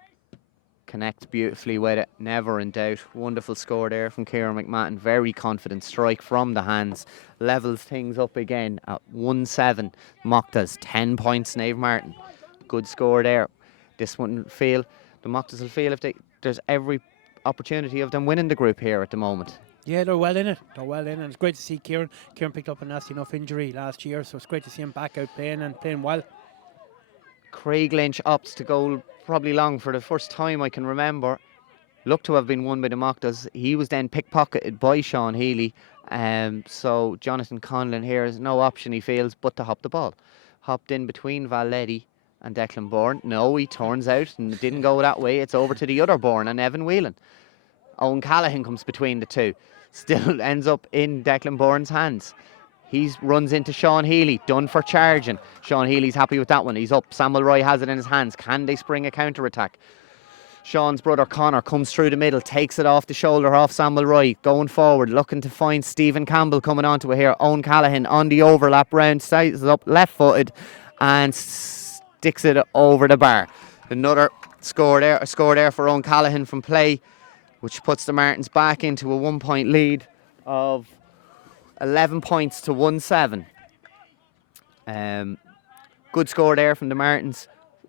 connects beautifully with it, never in doubt. Wonderful score there from Kieran McMahon. Very confident strike from the hands, levels things up again at 1-7. Mochtas 10 points. Naomh Mairtin, good score there. This one feel the Mochtas will feel if there's every opportunity of them winning the group here at the moment. Yeah, they're well in it. It's great to see Kieran. Kieran picked up a nasty enough injury last year, so it's great to see him back out playing and playing well. Craig Lynch opts to go probably long for the first time I can remember. Looked to have been won by the Mochtas. He was then pickpocketed by Sean Healy. So Jonathan Conlon here has no option, he feels, but to hop the ball. Hopped in between Valletti and Declan Bourne. No, he turns out and it didn't go that way. It's over to the other Bourne and Evan Whelan. Owen Callaghan comes between the two. Still ends up in Declan Bourne's hands. He runs into Sean Healy, done for charging. Sean Healy's happy with that one. He's up. Samuel Roy has it in his hands. Can they spring a counter-attack? Sean's brother Connor comes through the middle, takes it off the shoulder off Samuel Roy, going forward, looking to find Stephen Campbell coming onto it here. Owen Callaghan on the overlap round, sizes up left-footed and sticks it over the bar. Another score there for Owen Callaghan from play, which puts the Martins back into a 1-point lead of 11 points to 1-7. Good score there from the Martins.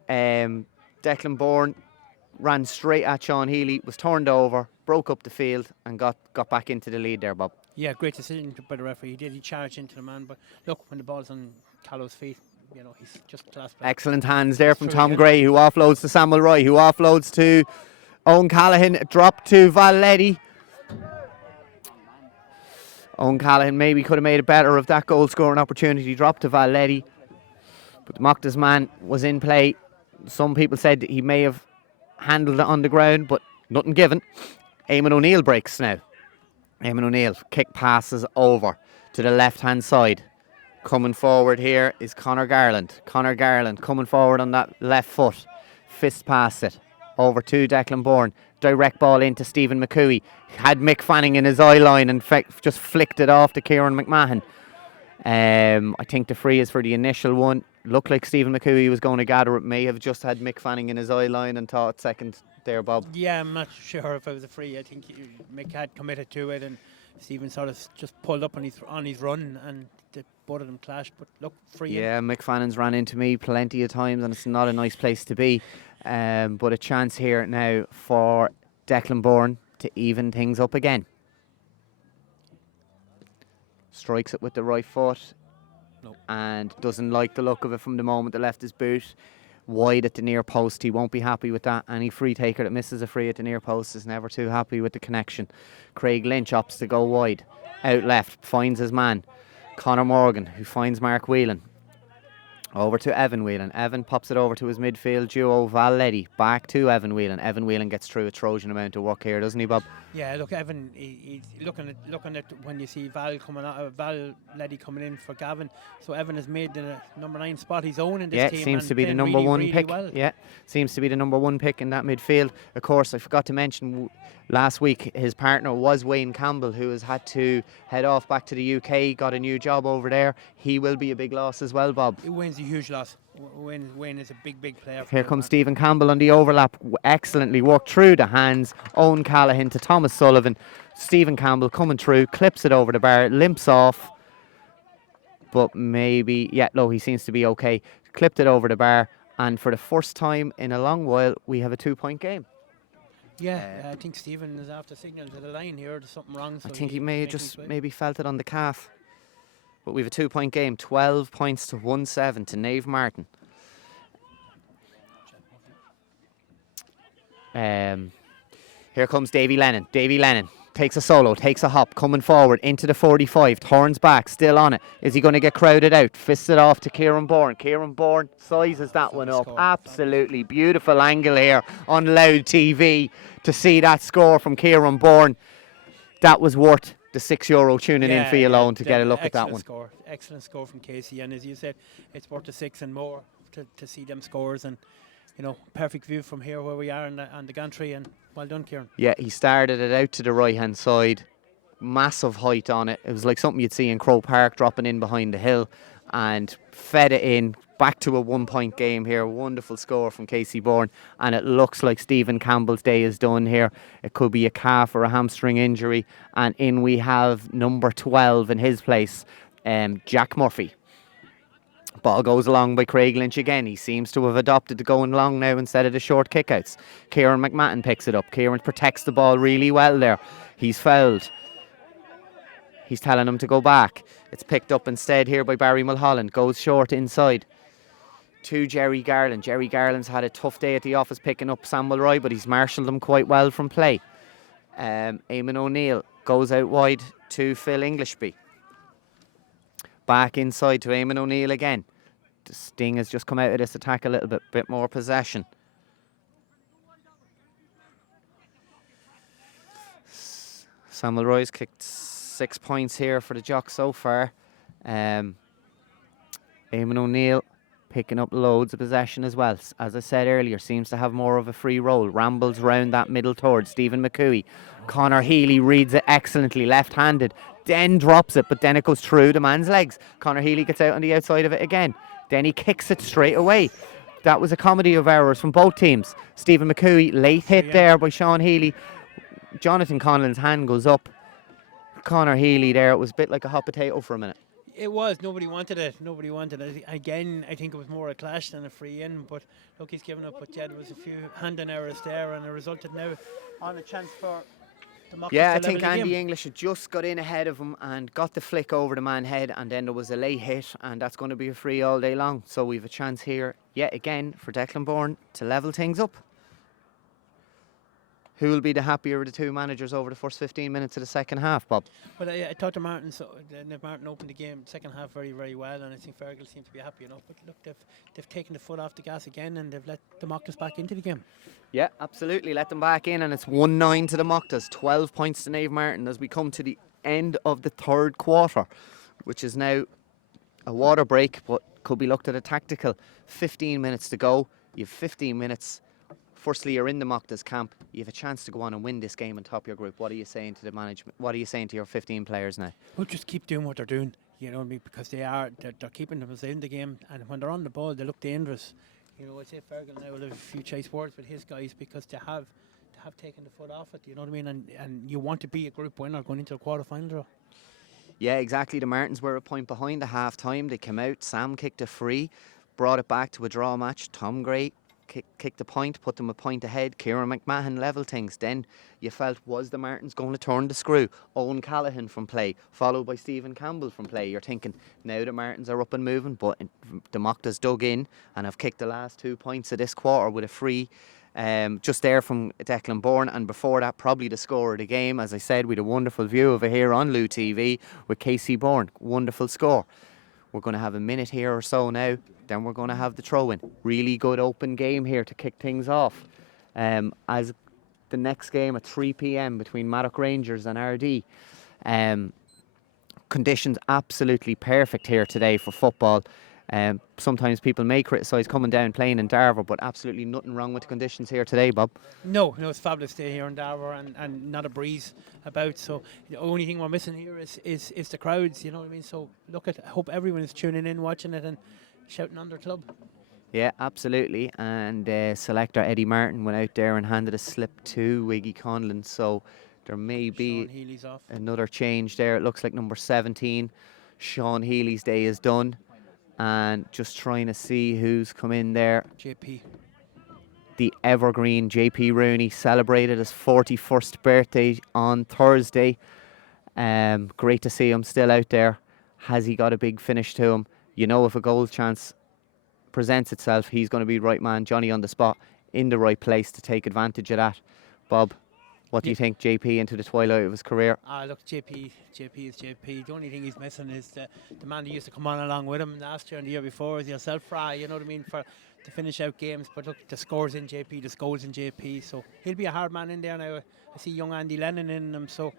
Declan Bourne ran straight at Sean Healy, was turned over, broke up the field and got back into the lead there, Bob. Yeah, great decision by the referee. He charged into the man, but look, when the ball's on Callow's feet, you know, he's just a class player. Excellent hands there from Tom Gray, who offloads to Samuel Roy, who offloads to Owen Callaghan, dropped to Valletti. Owen Callaghan maybe could have made it better of that goal scoring opportunity, dropped to Valletti. But the Mochtas man was in play. Some people said he may have handled it on the ground, but nothing given. Eamon O'Neill breaks now. Eamon O'Neill kick passes over to the left hand side. Coming forward here is Conor Garland. Conor Garland coming forward on that left foot. Fist past it over to Declan Bourne. Direct ball into Stephen McCooey. Had Mick Fanning in his eye line and just flicked it off to Kieran McMahon. I think the free is for the initial one. Looked like Stephen McCooey was going to gather it. May have just had Mick Fanning in his eye line and thought second there, Bob. Yeah, I'm not sure if it was a free. I think Mick had committed to it, and Stephen sort of just pulled up on his run, and both of them clashed. But look, free. Yeah, Mick Fanning's ran into me plenty of times, and it's not a nice place to be. But a chance here now for Declan Bourne to even things up again. Strikes it with the right foot. No. And doesn't like the look of it from the moment that left his boot. Wide at the near post. He won't be happy with that. Any free taker that misses a free at the near post is never too happy with the connection. Craig Lynch opts to go wide. Out left, finds his man. Conor Morgan, who finds Mark Whelan. Over to Evan Whelan. Evan pops it over to his midfield duo, Val Leddy. Back to Evan Whelan. Evan Whelan gets through a Trojan amount of work here, doesn't he, Bob? Yeah, look, Evan, he's looking at when you see Val Leddy coming in for Gavin. So Evan has made the number 9 spot his own in this team. Yeah, seems to be the number one pick. Well. Yeah, seems to be the number one pick in that midfield. Of course, I forgot to mention last week his partner was Wayne Campbell, who has had to head off back to the UK, got a new job over there. He will be a big loss as well, Bob. Wayne's a huge loss. Wayne is a big player. Here comes Stephen Campbell on the overlap. Excellently worked through the hands. Owen Callaghan to Thomas Sullivan. Stephen Campbell coming through, clips it over the bar, limps off. But maybe, yeah, no, he seems to be okay. Clipped it over the bar. And for the first time in a long while, we have a 2-point game. Yeah, I think Stephen is after signal to the line here. There's something wrong. So I think he may have just maybe felt it on the calf. But we have a 2-point game. 12 points to 1-7 to Naomh Mairtin. Here comes Davy Lennon. Davy Lennon takes a solo, takes a hop, coming forward into the 45, turns back, still on it. Is he going to get crowded out? Fists it off to Kieran Bourne. Kieran Bourne sizes that one up. Absolutely beautiful angle here on Loud TV to see that score from Kieran Bourne. That was worth the €6 tuning in for you alone to get a look at that one. Excellent score from Casey, and as you said, it's worth the 6 and more to see them scores, and you know, perfect view from here where we are on the gantry, and well done, Kieran. Yeah, he started it out to the right hand side, massive height on it. It was like something you'd see in Crow Park, dropping in behind the hill, and fed it in. Back to a 1-point game here. Wonderful score from Casey Bourne, and it looks like Stephen Campbell's day is done here. It could be a calf or a hamstring injury, and in we have number 12 in his place, Jack Murphy. Ball goes along by Craig Lynch again. He seems to have adopted to going long now instead of the short kickouts. Kieran McMahon picks it up. Kieran protects the ball really well there. He's fouled. He's telling him to go back. It's picked up instead here by Barry Mulholland. Goes short inside to Jerry Garland. Jerry Garland's had a tough day at the office picking up Sam Mulroy, but he's marshalled them quite well from play. Eamon O'Neill goes out wide to Phil Englishby. Back inside to Eamon O'Neill again. The Sting has just come out of this attack a little bit more possession. Samuel Roy's kicked 6 points here for the Jock so far. Eamon O'Neill picking up loads of possession as well. As I said earlier, seems to have more of a free roll. Rambles round that middle towards Stephen McCooey. Connor Healy reads it excellently, left-handed. Then drops it, but then it goes through the man's legs. Connor Healy gets out on the outside of it again. Then he kicks it straight away. That was a comedy of errors from both teams. Stephen McCooey, late hit there by Sean Healy. Jonathan Conlon's hand goes up. Connor Healy there, it was a bit like a hot potato for a minute. It was. Nobody wanted it. Again, I think it was more a clash than a free in, but look, he's given up. But yeah, there was a few handing errors there, and it resulted now on a chance for the Mochtas. Yeah, I think Andy English had just got in ahead of him and got the flick over the man head, and then there was a late hit, and that's going to be a free all day long. So we've a chance here yet again for Declan Bourne to level things up. Who will be the happier of the two managers over the first 15 minutes of the second half, Bob? Well, I thought Martin opened the game second half very, very well, and I think Fergal seemed to be happy enough. But look, they've taken the foot off the gas again, and they've let the Mochtas back into the game. Yeah, absolutely. Let them back in, and it's 1-9 to the Mochtas. 12 points to Naomh Mairtin as we come to the end of the third quarter, which is now a water break, but could be looked at a tactical. 15 minutes to go. You have 15 minutes Firstly, you're in the Mochtas camp. You have a chance to go on and win this game and top your group. What are you saying to the management? What are you saying to your 15 players now? We'll just keep doing what they're doing, you know what I mean, because they're keeping themselves in the game, and when they're on the ball, they look dangerous. You know, I'd say Fergal now will have a few chase words with his guys because they have taken the foot off it, you know what I mean, and you want to be a group winner going into the quarter-final draw. Yeah, exactly. The Martins were a point behind at half time. They came out. Sam kicked a free, brought it back to a draw match. Tom Gray kicked a point, put them a point ahead. Kieran McMahon levelled things. Then you felt, was the Martins going to turn the screw? Owen Callaghan from play, followed by Stephen Campbell from play. You're thinking, now the Martins are up and moving, but the Mochtas dug in and have kicked the last 2 points of this quarter with a free just there from Declan Bourne, and before that probably the score of the game. As I said, we had a wonderful view of it here on Lou TV with Casey Bourne. Wonderful score. We're going to have a minute here or so now, then we're going to have the throw-in. Really good open game here to kick things off. As the next game at 3 p.m. between Maddock Rangers and RD. Conditions absolutely perfect here today for football. Sometimes people may criticise coming down playing in Darver, but absolutely nothing wrong with the conditions here today, Bob. No, it's fabulous day here in Darver, and not a breeze about. So the only thing we're missing here is the crowds, you know what I mean. So I hope everyone is tuning in, watching it, and shouting on their club. Yeah, absolutely. And selector Eddie Martin went out there and handed a slip to Wiggy Conlon. So there may be another change there. It looks like number 17, Sean Healy's day is done. And just trying to see who's come in there. JP. The evergreen JP Rooney celebrated his 41st birthday on Thursday. Great to see him still out there. Has he got a big finish to him? You know, if a goal chance presents itself, he's going to be right man, Johnny on the spot, in the right place to take advantage of that. Bob, what do you think? JP into the twilight of his career? Look, JP is JP. The only thing he's missing is the man that used to come on along with him last year and the year before is yourself, Fry, you know what I mean, to finish out games. But look, the scores in JP, the goals in JP, so he'll be a hard man in there now. I see young Andy Lennon in him, so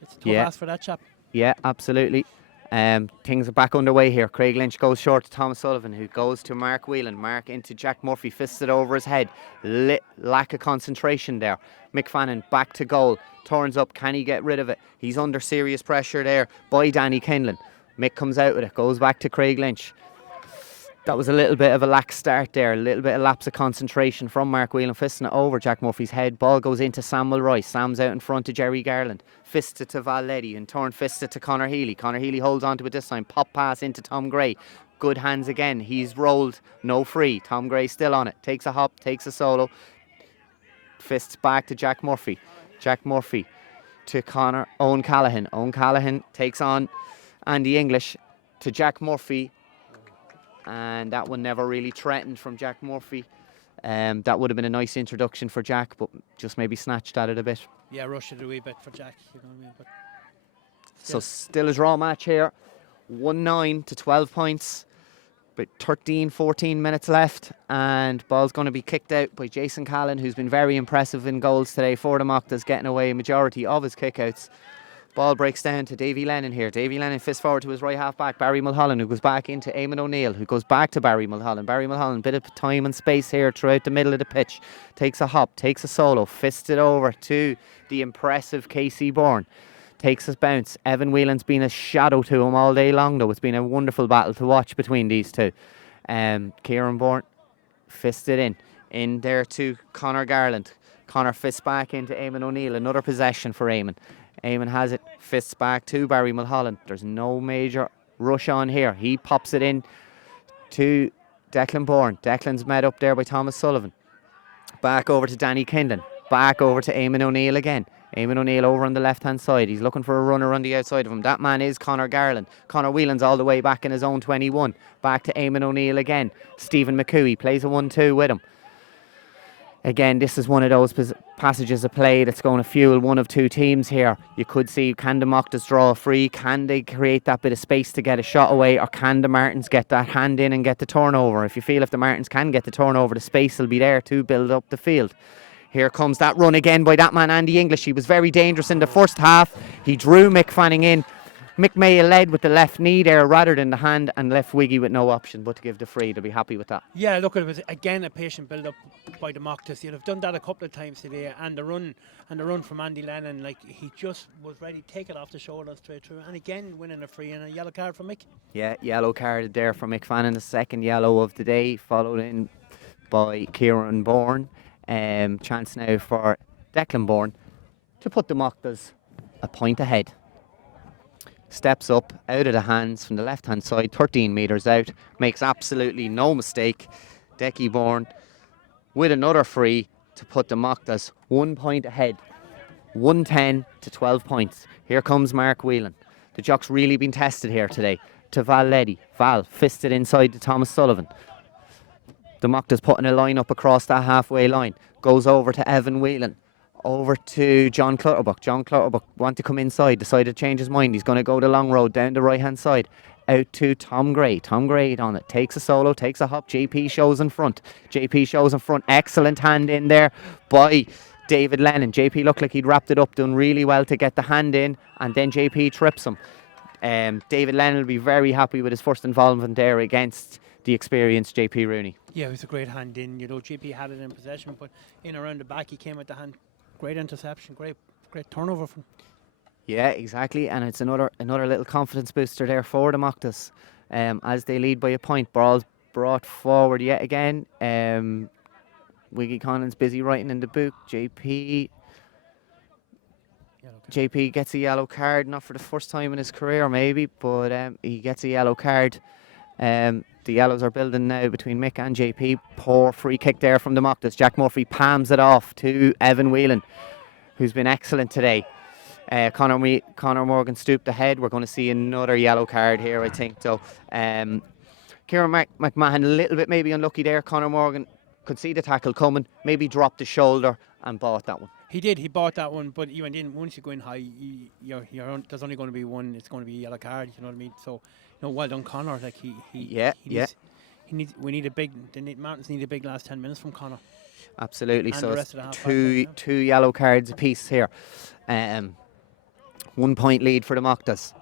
it's a tough ask for that chap. Yeah, absolutely. Things are back underway here. Craig Lynch goes short to Thomas Sullivan, who goes to Mark Whelan. Mark into Jack Murphy, fisted over his head. Lack of concentration there. Mick Fannin back to goal. Turns up. Can he get rid of it? He's under serious pressure there by Danny Kinlan. Mick comes out with it. Goes back to Craig Lynch. That was a little bit of a lax start there. A little bit of lapse of concentration from Mark Whelan. Fisting it over Jack Murphy's head. Ball goes into Samuel Rice. Sam's out in front to Jerry Garland. Fisted to Val Leddy. In turn fisted to Conor Healy. Conor Healy holds on to it this time. Pop pass into Tom Gray. Good hands again. He's rolled. No free. Tom Gray still on it. Takes a hop. Takes a solo. Fists back to Jack Murphy. Jack Murphy to Owen Callaghan. Owen Callaghan takes on Andy English to Jack Murphy. And that one never really threatened from Jack Murphy. That would have been a nice introduction for Jack, but just maybe snatched at it a bit. Yeah, rushed it a wee bit for Jack, you know what I mean. But still a draw match here. 1-9 to 12 points. About 13-14 minutes left, and ball's going to be kicked out by Jason Callan, who's been very impressive in goals today for the Mochtas, getting away a majority of his kickouts. Ball breaks down to Davy Lennon here. Davy Lennon fists forward to his right half back, Barry Mulholland, who goes back into Eamon O'Neill, who goes back to Barry Mulholland. Barry Mulholland, bit of time and space here throughout the middle of the pitch. Takes a hop, takes a solo, fists it over to the impressive Casey Bourne. Takes his bounce. Evan Whelan's been a shadow to him all day long, though. It's been a wonderful battle to watch between these two. Kieran Bourne fisted in there to Conor Garland. Conor fists back into Eamon O'Neill. Another possession for Eamon. Eamon has it, fists back to Barry Mulholland. There's no major rush on here. He pops it in to Declan Bourne. Declan's met up there by Thomas Sullivan. Back over to Danny Kinlan. Back over to Eamon O'Neill again. Eamon O'Neill over on the left-hand side. He's looking for a runner on the outside of him. That man is Conor Garland. Conor Whelan's all the way back in his own 21. Back to Eamon O'Neill again. Stephen McCooey plays a 1-2 with him. Again, this is one of those passages of play that's going to fuel one of two teams here. You could see, can the Mochtas draw a free? Can they create that bit of space to get a shot away? Or can the Martins get that hand in and get the turnover? If you feel if the Martins can get the turnover, the space will be there to build up the field. Here comes that run again by that man, Andy English. He was very dangerous in the first half. He drew Mick Fanning in. Mick Mayo led with the left knee there rather than the hand, and left Wiggy with no option but to give the free. They'll be happy with that. Yeah, look, it was again a patient build-up by the Mochtas. They've done that a couple of times today, and the run from Andy Lennon, like he just was ready to take it off the shoulder straight through, and again winning a free and a yellow card for Mick. Yeah, yellow card there for Mick Fannin, the second yellow of the day, followed in by Kieran Bourne. Chance now for Declan Bourne to put the Mochtas a point ahead. Steps up out of the hands from the left hand side, 13 metres out, makes absolutely no mistake. Decky Bourne with another free to put the Mochtas 1 point ahead, 110 to 12 points. Here comes Mark Whelan. The jock's really been tested here today. To Val Leddy. Val fisted inside to Thomas Sullivan. The Mochtas putting a line up across that halfway line. Goes over to Evan Whelan. Over to John Clutterbuck. John Clutterbuck want to come inside, decided to change his mind. He's going to go the long road down the right hand side. Out to Tom Gray. Tom Gray on it. Takes a solo, takes a hop. JP shows in front. JP shows in front. Excellent hand in there by David Lennon. JP looked like he'd wrapped it up, done really well to get the hand in, and then JP trips him. David Lennon will be very happy with his first involvement there against the experienced JP Rooney. Yeah, it was a great hand in. You know, JP had it in possession, but in around the back he came with the hand. Great interception, great turnover from. Yeah, exactly, and it's another little confidence booster there for the Mochtas as they lead by a point. Ball's brought forward yet again. Wiggy Conlon's busy writing in the book. JP gets a yellow card, not for the first time in his career maybe, but he gets a yellow card. The yellows are building now between Mick and JP. Poor free kick there from the Mochtas. Jack Murphy palms it off to Evan Whelan, who's been excellent today. Conor Morgan stooped ahead. We're going to see another yellow card here, I think. So, Kieran McMahon a little bit maybe unlucky there. Conor Morgan could see the tackle coming, maybe dropped the shoulder and bought that one. He did. He bought that one, but you went in. Once you go in high, there's only going to be one. It's going to be a yellow card. You know what I mean? So, well done, Conor. Like he needs. We need a big. Martins need a big last 10 minutes from Conor. Absolutely. And so it's two yellow cards apiece here. 1 point lead for the Mochtas.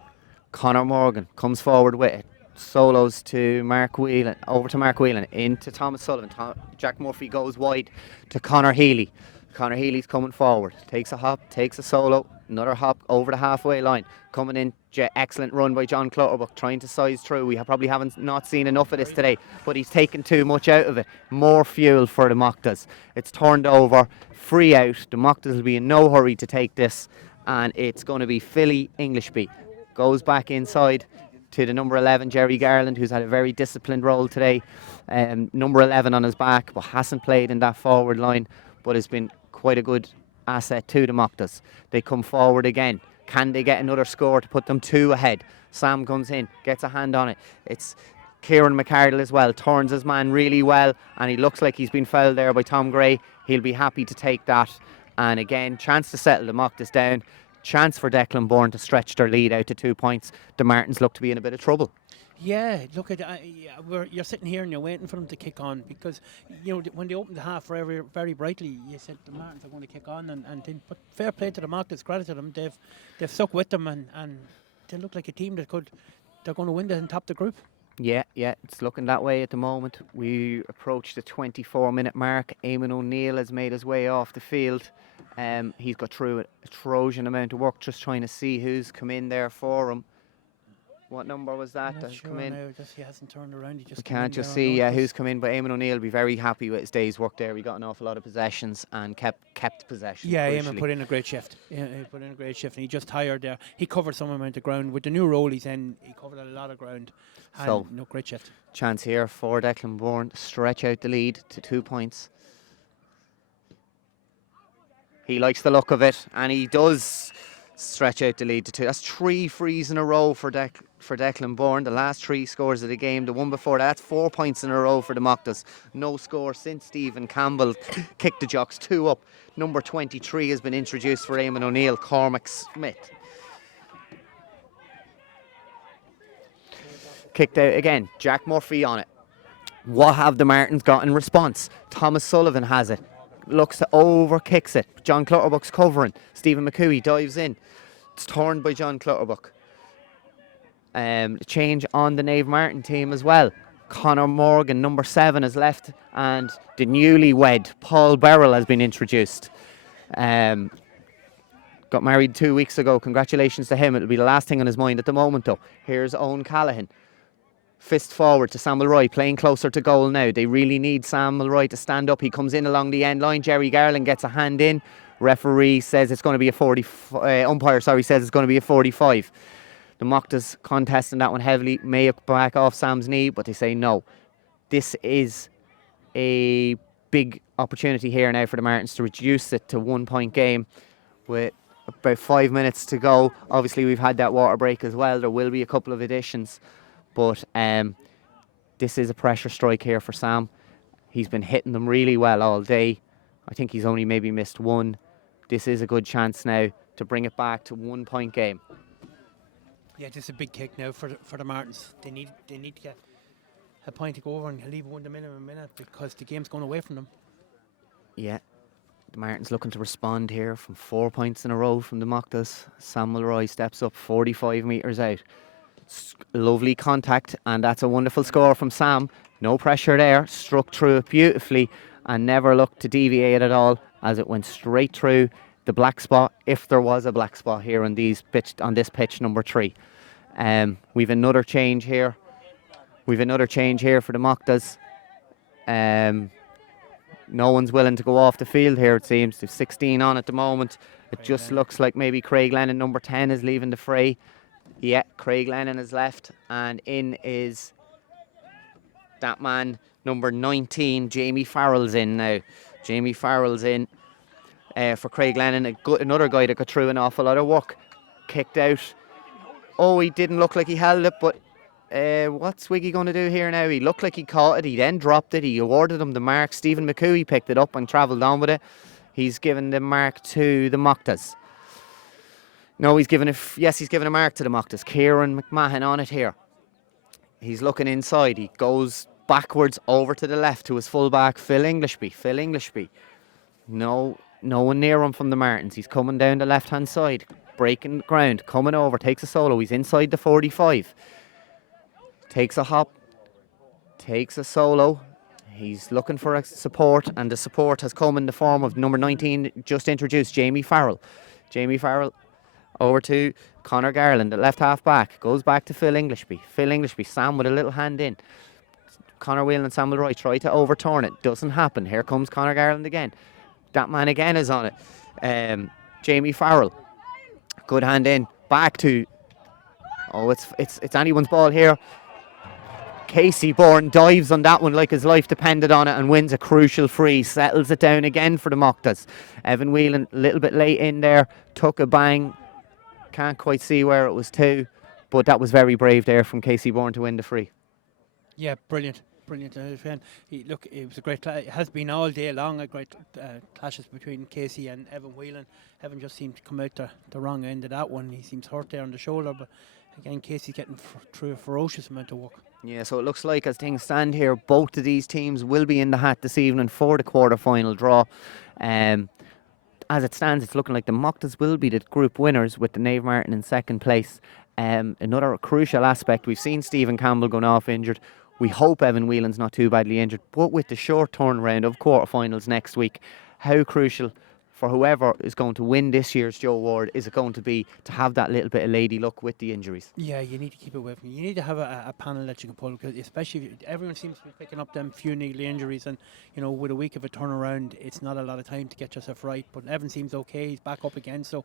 Conor Morgan comes forward with it. Solos to Mark Whelan, over to Mark Whelan, into Thomas Sullivan. Jack Murphy goes wide to Conor Healy. Conor Healy's coming forward, takes a hop, takes a solo, another hop over the halfway line. Coming in, excellent run by John Clutterbuck, trying to size through. We probably haven't not seen enough of this today, but he's taken too much out of it. More fuel for the Mochtas. It's turned over, free out. The Mochtas will be in no hurry to take this, and it's going to be Philly Englishby. Goes back inside to the number 11, Jerry Garland, who's had a very disciplined role today. Number 11 on his back, but hasn't played in that forward line, but has been quite a good asset to the Mochtas. They come forward again. Can they get another score to put them 2 ahead? Sam comes in, gets a hand on it. It's Kieran McArdle as well, turns his man really well, and he looks like he's been fouled there by Tom Gray. He'll be happy to take that. And again, chance to settle the Mochtas down. Chance for Declan Bourne to stretch their lead out to 2 points. The Martins look to be in a bit of trouble. Yeah, look at you're sitting here and you're waiting for them to kick on, because when they opened the half very, very brightly, you said the Martins are going to kick on, and but fair play to the Mochtas, credit to them. They've stuck with them, and they look like a team they're going to win this and top the group. Yeah, it's looking that way at the moment. We approach the 24-minute mark. Eamon O'Neill has made his way off the field. He's got through a Trojan amount of work just trying to see who's come in there for him. What number was that? I'm not sure come in? now, he hasn't turned around. He just we can't just see who's come in, but Eamon O'Neill will be very happy with his day's work there. He got an awful lot of possessions and kept possession. Yeah, crucially. Eamon put in a great shift. Yeah, he put in a great shift, and he just tired there. He covered some amount of ground. With the new role he's in, he covered a lot of ground. So, no, great shift. Chance here for Declan Bourne to stretch out the lead to 2 points. He likes the look of it, and he does stretch out the lead to 2. That's 3 frees in a row for Declan Bourne. The last 3 scores of the game. The one before that's 4 points in a row for the Mochtas. No score since Stephen Campbell kicked the Jocks 2 up. Number 23 has been introduced for Eamon O'Neill, Cormac Smith. Kicked out again, Jack Murphy on it. What have the Martins got in response? Thomas Sullivan has it. Looks to kicks it. John Clutterbuck's covering. Stephen McCooey dives in. It's turned by John Clutterbuck. Change on the Naomh Mairtin team as well. Conor Morgan, number 7, has left, and the newlywed Paul Beryl has been introduced. Got married 2 weeks ago. Congratulations to him. It'll be the last thing on his mind at the moment, though. Here's Owen Callaghan. Fist forward to Sam Mulroy, playing closer to goal now. They really need Sam Mulroy to stand up. He comes in along the end line. Jerry Garland gets a hand in. Referee says it's going to be a umpire says it's going to be a 45. The Mochtas contesting that one heavily, may back off Sam's knee, but they say no. This is a big opportunity here now for the Martins to reduce it to 1 point game with about 5 minutes to go. Obviously, we've had that water break as well. There will be a couple of additions, but this is a pressure strike here for Sam. He's been hitting them really well all day. I think he's only maybe missed one. This is a good chance now to bring it back to 1 point game. Yeah, this is a big kick now for the Martins. They need to get a point to go over and leave one the minute because the game's going away from them. Yeah, the Martins looking to respond here from 4 points in a row from the Mochtas. Sam Mulroy steps up 45 metres out. Lovely contact, and that's a wonderful score from Sam. No pressure there, struck through it beautifully and never looked to deviate at all as it went straight through the black spot, if there was a black spot here on this pitch number 3. We've another change here. For the Mochtas. No one's willing to go off the field here, it seems. There's 16 on at the moment. It just looks like maybe Craig Lennon, number 10, is leaving the fray. Yeah, Craig Lennon has left, and in is that man, number 19, Jamie Farrell's in now. Jamie Farrell's in for Craig Lennon, another guy that got through an awful lot of work. Kicked out. Oh, he didn't look like he held it, but what's Wiggy going to do here now? He looked like he caught it, he then dropped it, he awarded him the mark. Stephen McCooey picked it up and travelled on with it. He's given the mark to the Mochtas. No, he's given a mark to the Mochtas. Kieran McMahon on it here. He's looking inside. He goes backwards over to the left to his fullback, Phil Englishby. No one near him from the Martins. He's coming down the left-hand side, breaking ground, coming over, takes a solo. He's inside the 45. Takes a hop, takes a solo. He's looking for a support, and the support has come in the form of number 19, just introduced, Jamie Farrell. Jamie Farrell over to Conor Garland, the left half back. Goes back to Phil Englishby. Sam with a little hand in. Conor Whelan and Sam Mulroy try to overturn it. Doesn't happen. Here comes Conor Garland again. That man again is on it. Jamie Farrell. Good hand in. Back to... Oh, it's anyone's ball here. Casey Bourne dives on that one like his life depended on it and wins a crucial free. Settles it down again for the Mochtas. Evan Whelan a little bit late in there. Took a bang. Can't quite see where it was to, but that was very brave there from Casey Bourne to win the free. Yeah, brilliant. Look, it was a great it has been all day long, a great clashes between Casey and Evan Whelan. Evan just seemed to come out the wrong end of that one. He seems hurt there on the shoulder, but again, Casey's getting through a ferocious amount of work. Yeah, so it looks like as things stand here, both of these teams will be in the hat this evening for the quarter-final draw. As it stands, it's looking like the Mochtas will be the group winners with the Naomh Mairtin in second place. Another crucial aspect, we've seen Stephen Campbell going off injured. We hope Evan Whelan's not too badly injured, but with the short turnaround of quarterfinals next week, how crucial for whoever is going to win this year's Joe Ward is it going to be to have that little bit of lady luck with the injuries? Yeah, you need to keep it away from you. You need to have a panel that you can pull, because especially if everyone seems to be picking up them few niggly injuries, and with a week of a turnaround, it's not a lot of time to get yourself right. But Evan seems okay; he's back up again, so.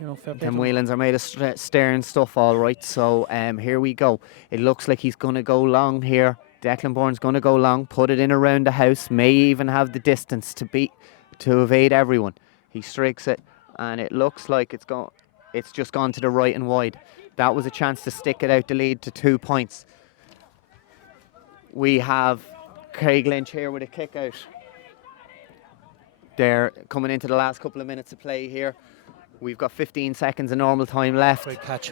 Them Whelans are made of stern stuff, all right. So here we go. It looks like he's going to go long here. Declan Bourne's going to go long, put it in around the house, may even have the distance to evade everyone. He strikes it, and it looks like it's just gone to the right and wide. That was a chance to stick it out the lead to 2 points. We have Craig Lynch here with a kick out. They're coming into the last couple of minutes of play here. We've got 15 seconds of normal time left.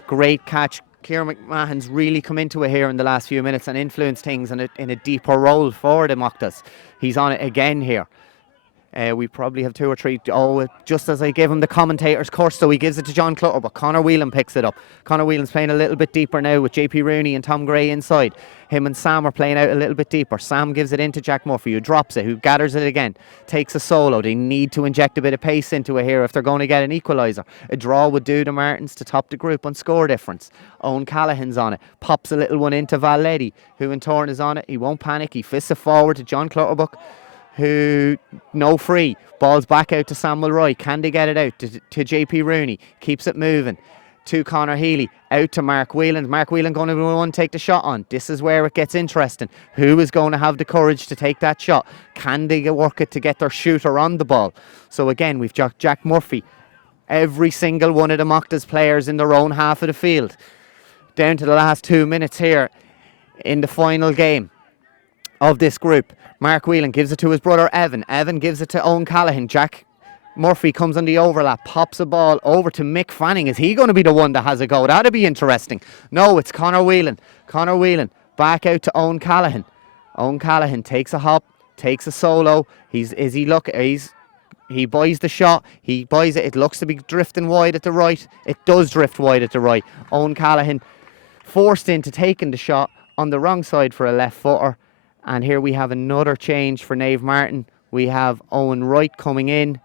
Great catch. Kieran McMahon's really come into it here in the last few minutes and influenced things in a deeper role for the Mochtas. He's on it again here. We probably have 2 or 3. Oh, just as I gave him the commentator's curse, so he gives it to John Clutter, but Conor Whelan picks it up. Conor Whelan's playing a little bit deeper now with JP Rooney and Tom Gray inside. Him and Sam are playing out a little bit deeper. Sam gives it into Jack Murphy, who drops it, who gathers it again, takes a solo. They need to inject a bit of pace into it here if they're going to get an equaliser. A draw would do the Martins to top the group on score difference. Owen Callaghan's on it, pops a little one into Valletti, who in turn is on it. He won't panic, he fists it forward to John Clutterbuck, who no free, balls back out to Samuel Roy. Can they get it out to JP Rooney? Keeps it moving to Conor Healy, out to Mark Whelan. Mark Whelan going to be the one to take the shot on. This is where it gets interesting. Who is going to have the courage to take that shot? Can they work it to get their shooter on the ball? So again, we've Jack Murphy, every single one of the Mochtas players in their own half of the field. Down to the last 2 minutes here in the final game of this group. Mark Whelan gives it to his brother Evan. Evan gives it to Owen Callaghan. Jack Murphy comes on the overlap, pops a ball over to Mick Fanning. Is he going to be the one that has a go? That'd be interesting. No, it's Conor Whelan. Conor Whelan back out to Owen Callaghan. Owen Callaghan takes a hop, takes a solo. He buys the shot. He buys it. It looks to be drifting wide at the right. It does drift wide at the right. Owen Callaghan forced into taking the shot on the wrong side for a left footer. And here we have another change for Naomh Mairtin. We have Owen Wright coming in.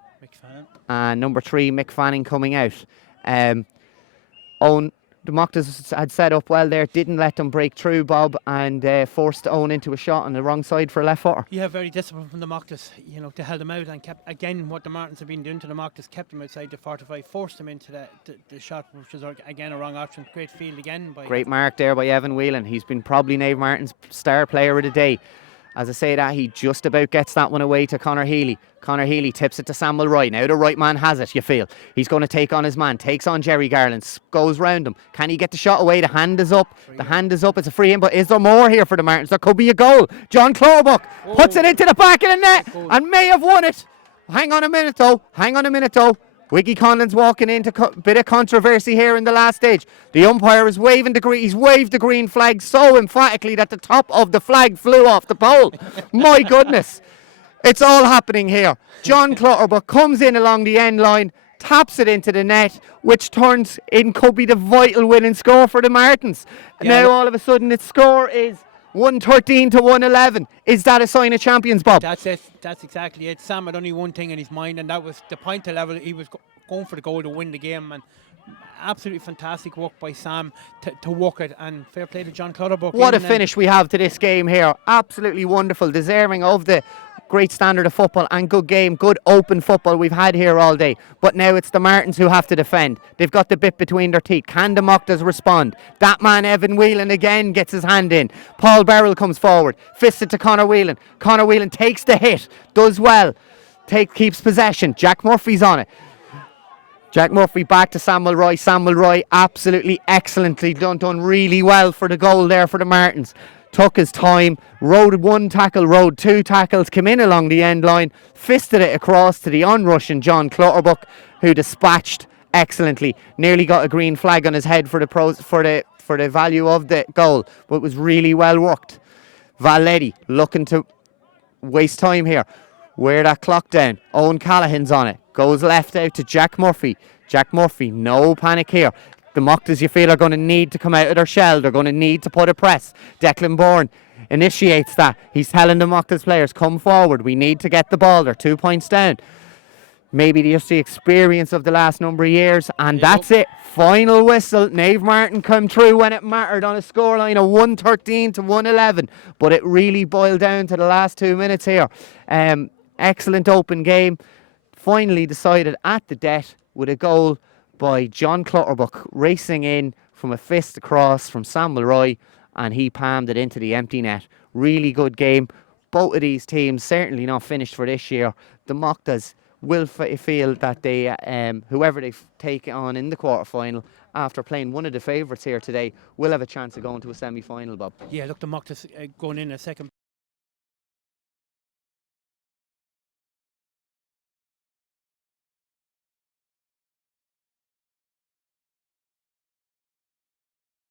And number 3, Mick Fanning coming out. Owen, the Mochtas had set up well there, didn't let them break through, Bob, and forced Owen into a shot on the wrong side for a left footer. Yeah, very disciplined from the Mochtas. They held them out and kept, again, what the Martins have been doing to the Mochtas, kept them outside the 45, forced them into the shot, which was again a wrong option. Great field again. Great mark there by Evan Whelan. He's been probably Naomh Mairtin's star player of the day. As I say that, he just about gets that one away to Conor Healy. Conor Healy tips it to Samuel Roy. Now the right man has it, you feel. He's going to take on his man. Takes on Jerry Garland. Goes round him. Can he get the shot away? The hand is up. The hand is up. It's a free in, but is there more here for the Martins? There could be a goal. John Clutterbuck puts it into the back of the net and may have won it. Hang on a minute though. Wiggy Conlon's walking into a bit of controversy here in the last stage. The umpire is waving he's waved the green flag so emphatically that the top of the flag flew off the pole. My goodness. It's all happening here. John Clutterbuck comes in along the end line, taps it into the net, which turns in could be the vital winning score for the Martins. Now all of a sudden its score is 113 to 111. Is that a sign of champions, Bob? That's it. That's exactly it. Sam had only one thing in his mind, and that was the point of level. He was going for the goal to win the game, and absolutely fantastic work by Sam to work it, and fair play to John Clutterbuck. What a finish we have to this game here. Absolutely wonderful, deserving of the great standard of football and good game, good open football we've had here all day. But now it's the Martins who have to defend. They've got the bit between their teeth. Can the Mochtas respond? That man Evan Whelan again gets his hand in. Paul Beryl comes forward, fists it to Conor Whelan. Conor Whelan takes the hit, does well, keeps possession. Jack Murphy's on it. Jack Murphy back to Samuel Roy. Samuel Roy absolutely excellently done really well for the goal there for the Martins. Took his time, rode one tackle, rode 2 tackles, came in along the end line, fisted it across to the on-rushing John Clutterbuck, who dispatched excellently. Nearly got a green flag on his head for the value of the goal, but it was really well worked. Valletti looking to waste time here. Wear that clock down. Owen Callaghan's on it. Goes left out to Jack Murphy. Jack Murphy, no panic here. The Mochtas, you feel, are going to need to come out of their shell. They're going to need to put a press. Declan Bourne initiates that. He's telling the Mochtas players, come forward. We need to get the ball. They're 2 points down. Maybe just the experience of the last number of years. And that's it. Final whistle. Naomh Mairtin come through when it mattered on a scoreline of 113 to 111. But it really boiled down to the last 2 minutes here. Excellent open game. Finally decided at the death with a goal by John Clutterbuck racing in from a fist across from Samuel Roy, and he palmed it into the empty net. Really good game. Both of these teams certainly not finished for this year. The Mochtas will feel that they, whoever they take on in the quarter-final, after playing one of the favourites here today, will have a chance of going to a semi-final, Bob. Yeah, look, the Mochtas going in a second